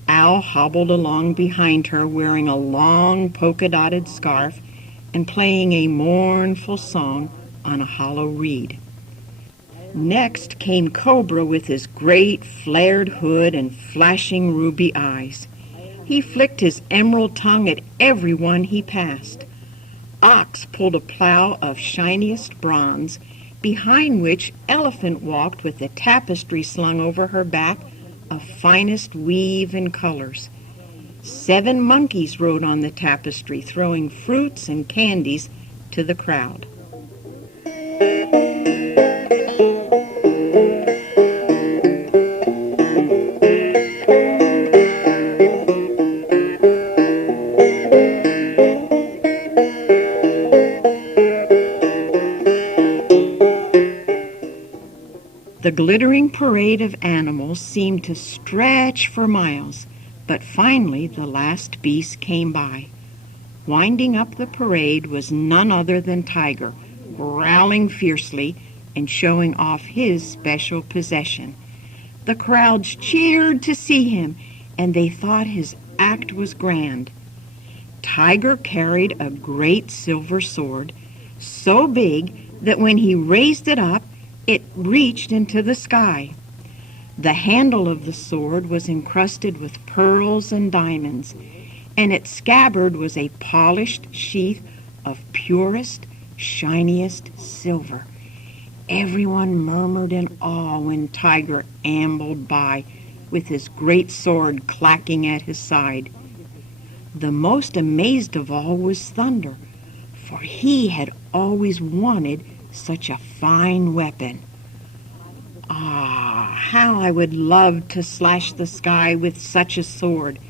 Owl hobbled along behind her wearing a long polka-dotted scarf and playing a mournful song on a hollow reed. Next came Cobra with his great flared hood and flashing ruby eyes. He flicked his emerald tongue at everyone he passed. Ox pulled a plow of shiniest bronze, behind which Elephant walked with a tapestry slung over her back of finest weave and colors. 7 monkeys rode on the tapestry, throwing fruits and candies to the crowd. The glittering parade of animals seemed to stretch for miles, but finally the last beast came by. Winding up the parade was none other than Tiger, growling fiercely and showing off his special possession. The crowds cheered to see him, and they thought his act was grand. Tiger carried a great silver sword, so big that when he raised it up, it reached into the sky. The handle of the sword was encrusted with pearls and diamonds, and its scabbard was a polished sheath of purest, shiniest silver. Everyone murmured in awe when Tiger ambled by with his great sword clacking at his side. The most amazed of all was Thunder, for he had always wanted such a fine weapon. Ah, how I would love to slash the sky with such a sword.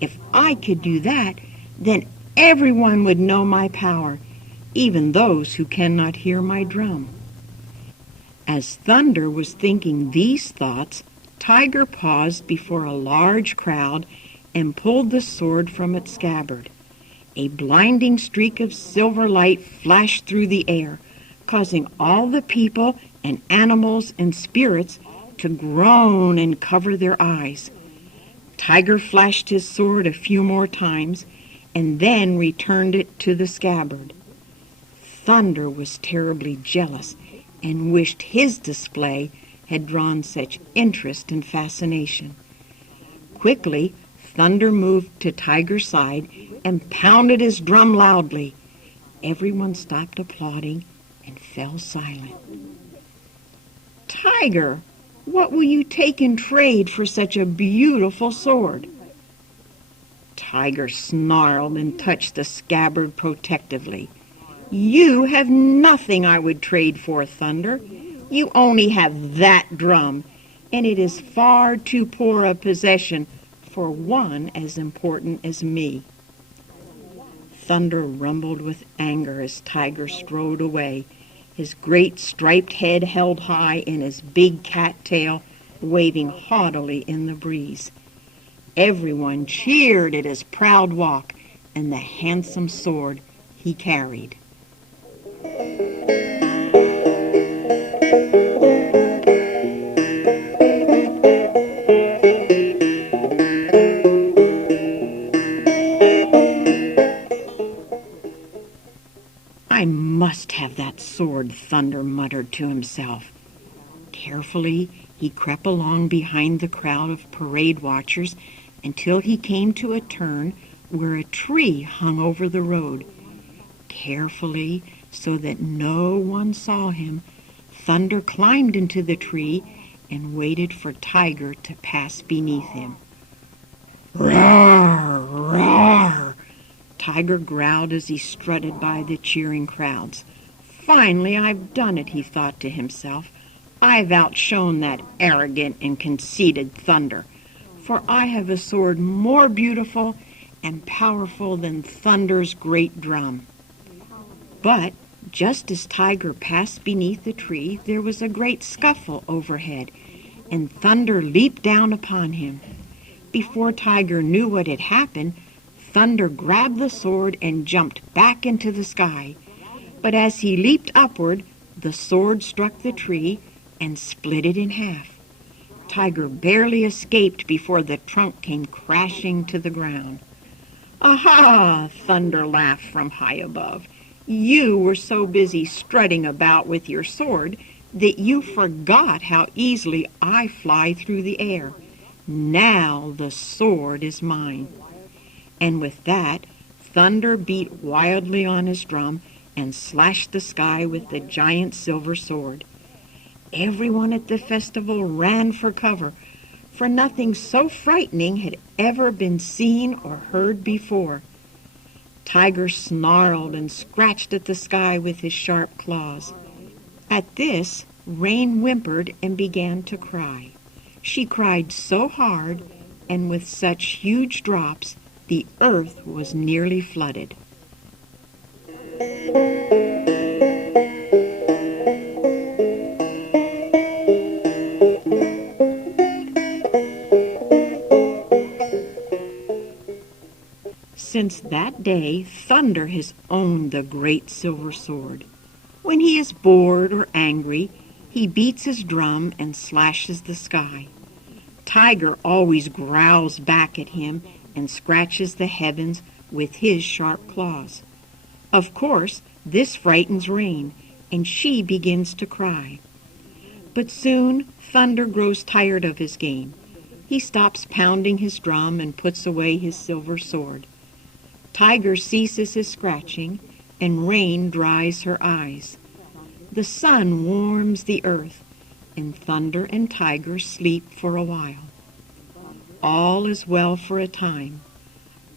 If I could do that, then everyone would know my power, even those who cannot hear my drum. As Thunder was thinking these thoughts, Tiger paused before a large crowd and pulled the sword from its scabbard. A blinding streak of silver light flashed through the air, causing all the people and animals and spirits to groan and cover their eyes. Tiger flashed his sword a few more times and then returned it to the scabbard. Thunder was terribly jealous and wished his display had drawn such interest and fascination. Quickly, Thunder moved to Tiger's side and pounded his drum loudly. Everyone stopped applauding and fell silent. "Tiger, what will you take in trade for such a beautiful sword?" Tiger snarled and touched the scabbard protectively. "You have nothing I would trade for, Thunder. You only have that drum, and it is far too poor a possession for one as important as me." Thunder rumbled with anger as Tiger strode away, his great striped head held high and his big cat tail waving haughtily in the breeze. Everyone cheered at his proud walk and the handsome sword he carried. "I must have that sword," Thunder muttered to himself. Carefully, he crept along behind the crowd of parade watchers until he came to a turn where a tree hung over the road. Carefully, so that no one saw him, Thunder climbed into the tree and waited for Tiger to pass beneath him. "Roar! Roar!" Tiger growled as he strutted by the cheering crowds. "Finally, I've done it," he thought to himself. "I've outshone that arrogant and conceited Thunder, for I have a sword more beautiful and powerful than Thunder's great drum." But just as Tiger passed beneath the tree, there was a great scuffle overhead, and Thunder leaped down upon him. Before Tiger knew what had happened, Thunder grabbed the sword and jumped back into the sky. But as he leaped upward, the sword struck the tree and split it in half. Tiger barely escaped before the trunk came crashing to the ground. "Aha!" Thunder laughed from high above. "You were so busy strutting about with your sword that you forgot how easily I fly through the air. Now the sword is mine." And with that, Thunder beat wildly on his drum and slashed the sky with the giant silver sword. Everyone at the festival ran for cover, for nothing so frightening had ever been seen or heard before. Tiger snarled and scratched at the sky with his sharp claws. At this, Rain whimpered and began to cry. She cried so hard and with such huge drops, the earth was nearly flooded. Since that day, Thunder has owned the great silver sword. When he is bored or angry, he beats his drum and slashes the sky. Tiger always growls back at him and scratches the heavens with his sharp claws. Of course, this frightens Rain, and she begins to cry. But soon Thunder grows tired of his game. He stops pounding his drum and puts away his silver sword. Tiger ceases his scratching, and Rain dries her eyes. The sun warms the earth, and Thunder and Tiger sleep for a while. All is well for a time,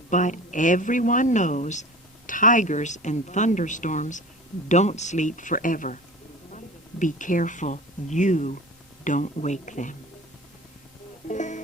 but everyone knows tigers and thunderstorms don't sleep forever. Be careful you don't wake them.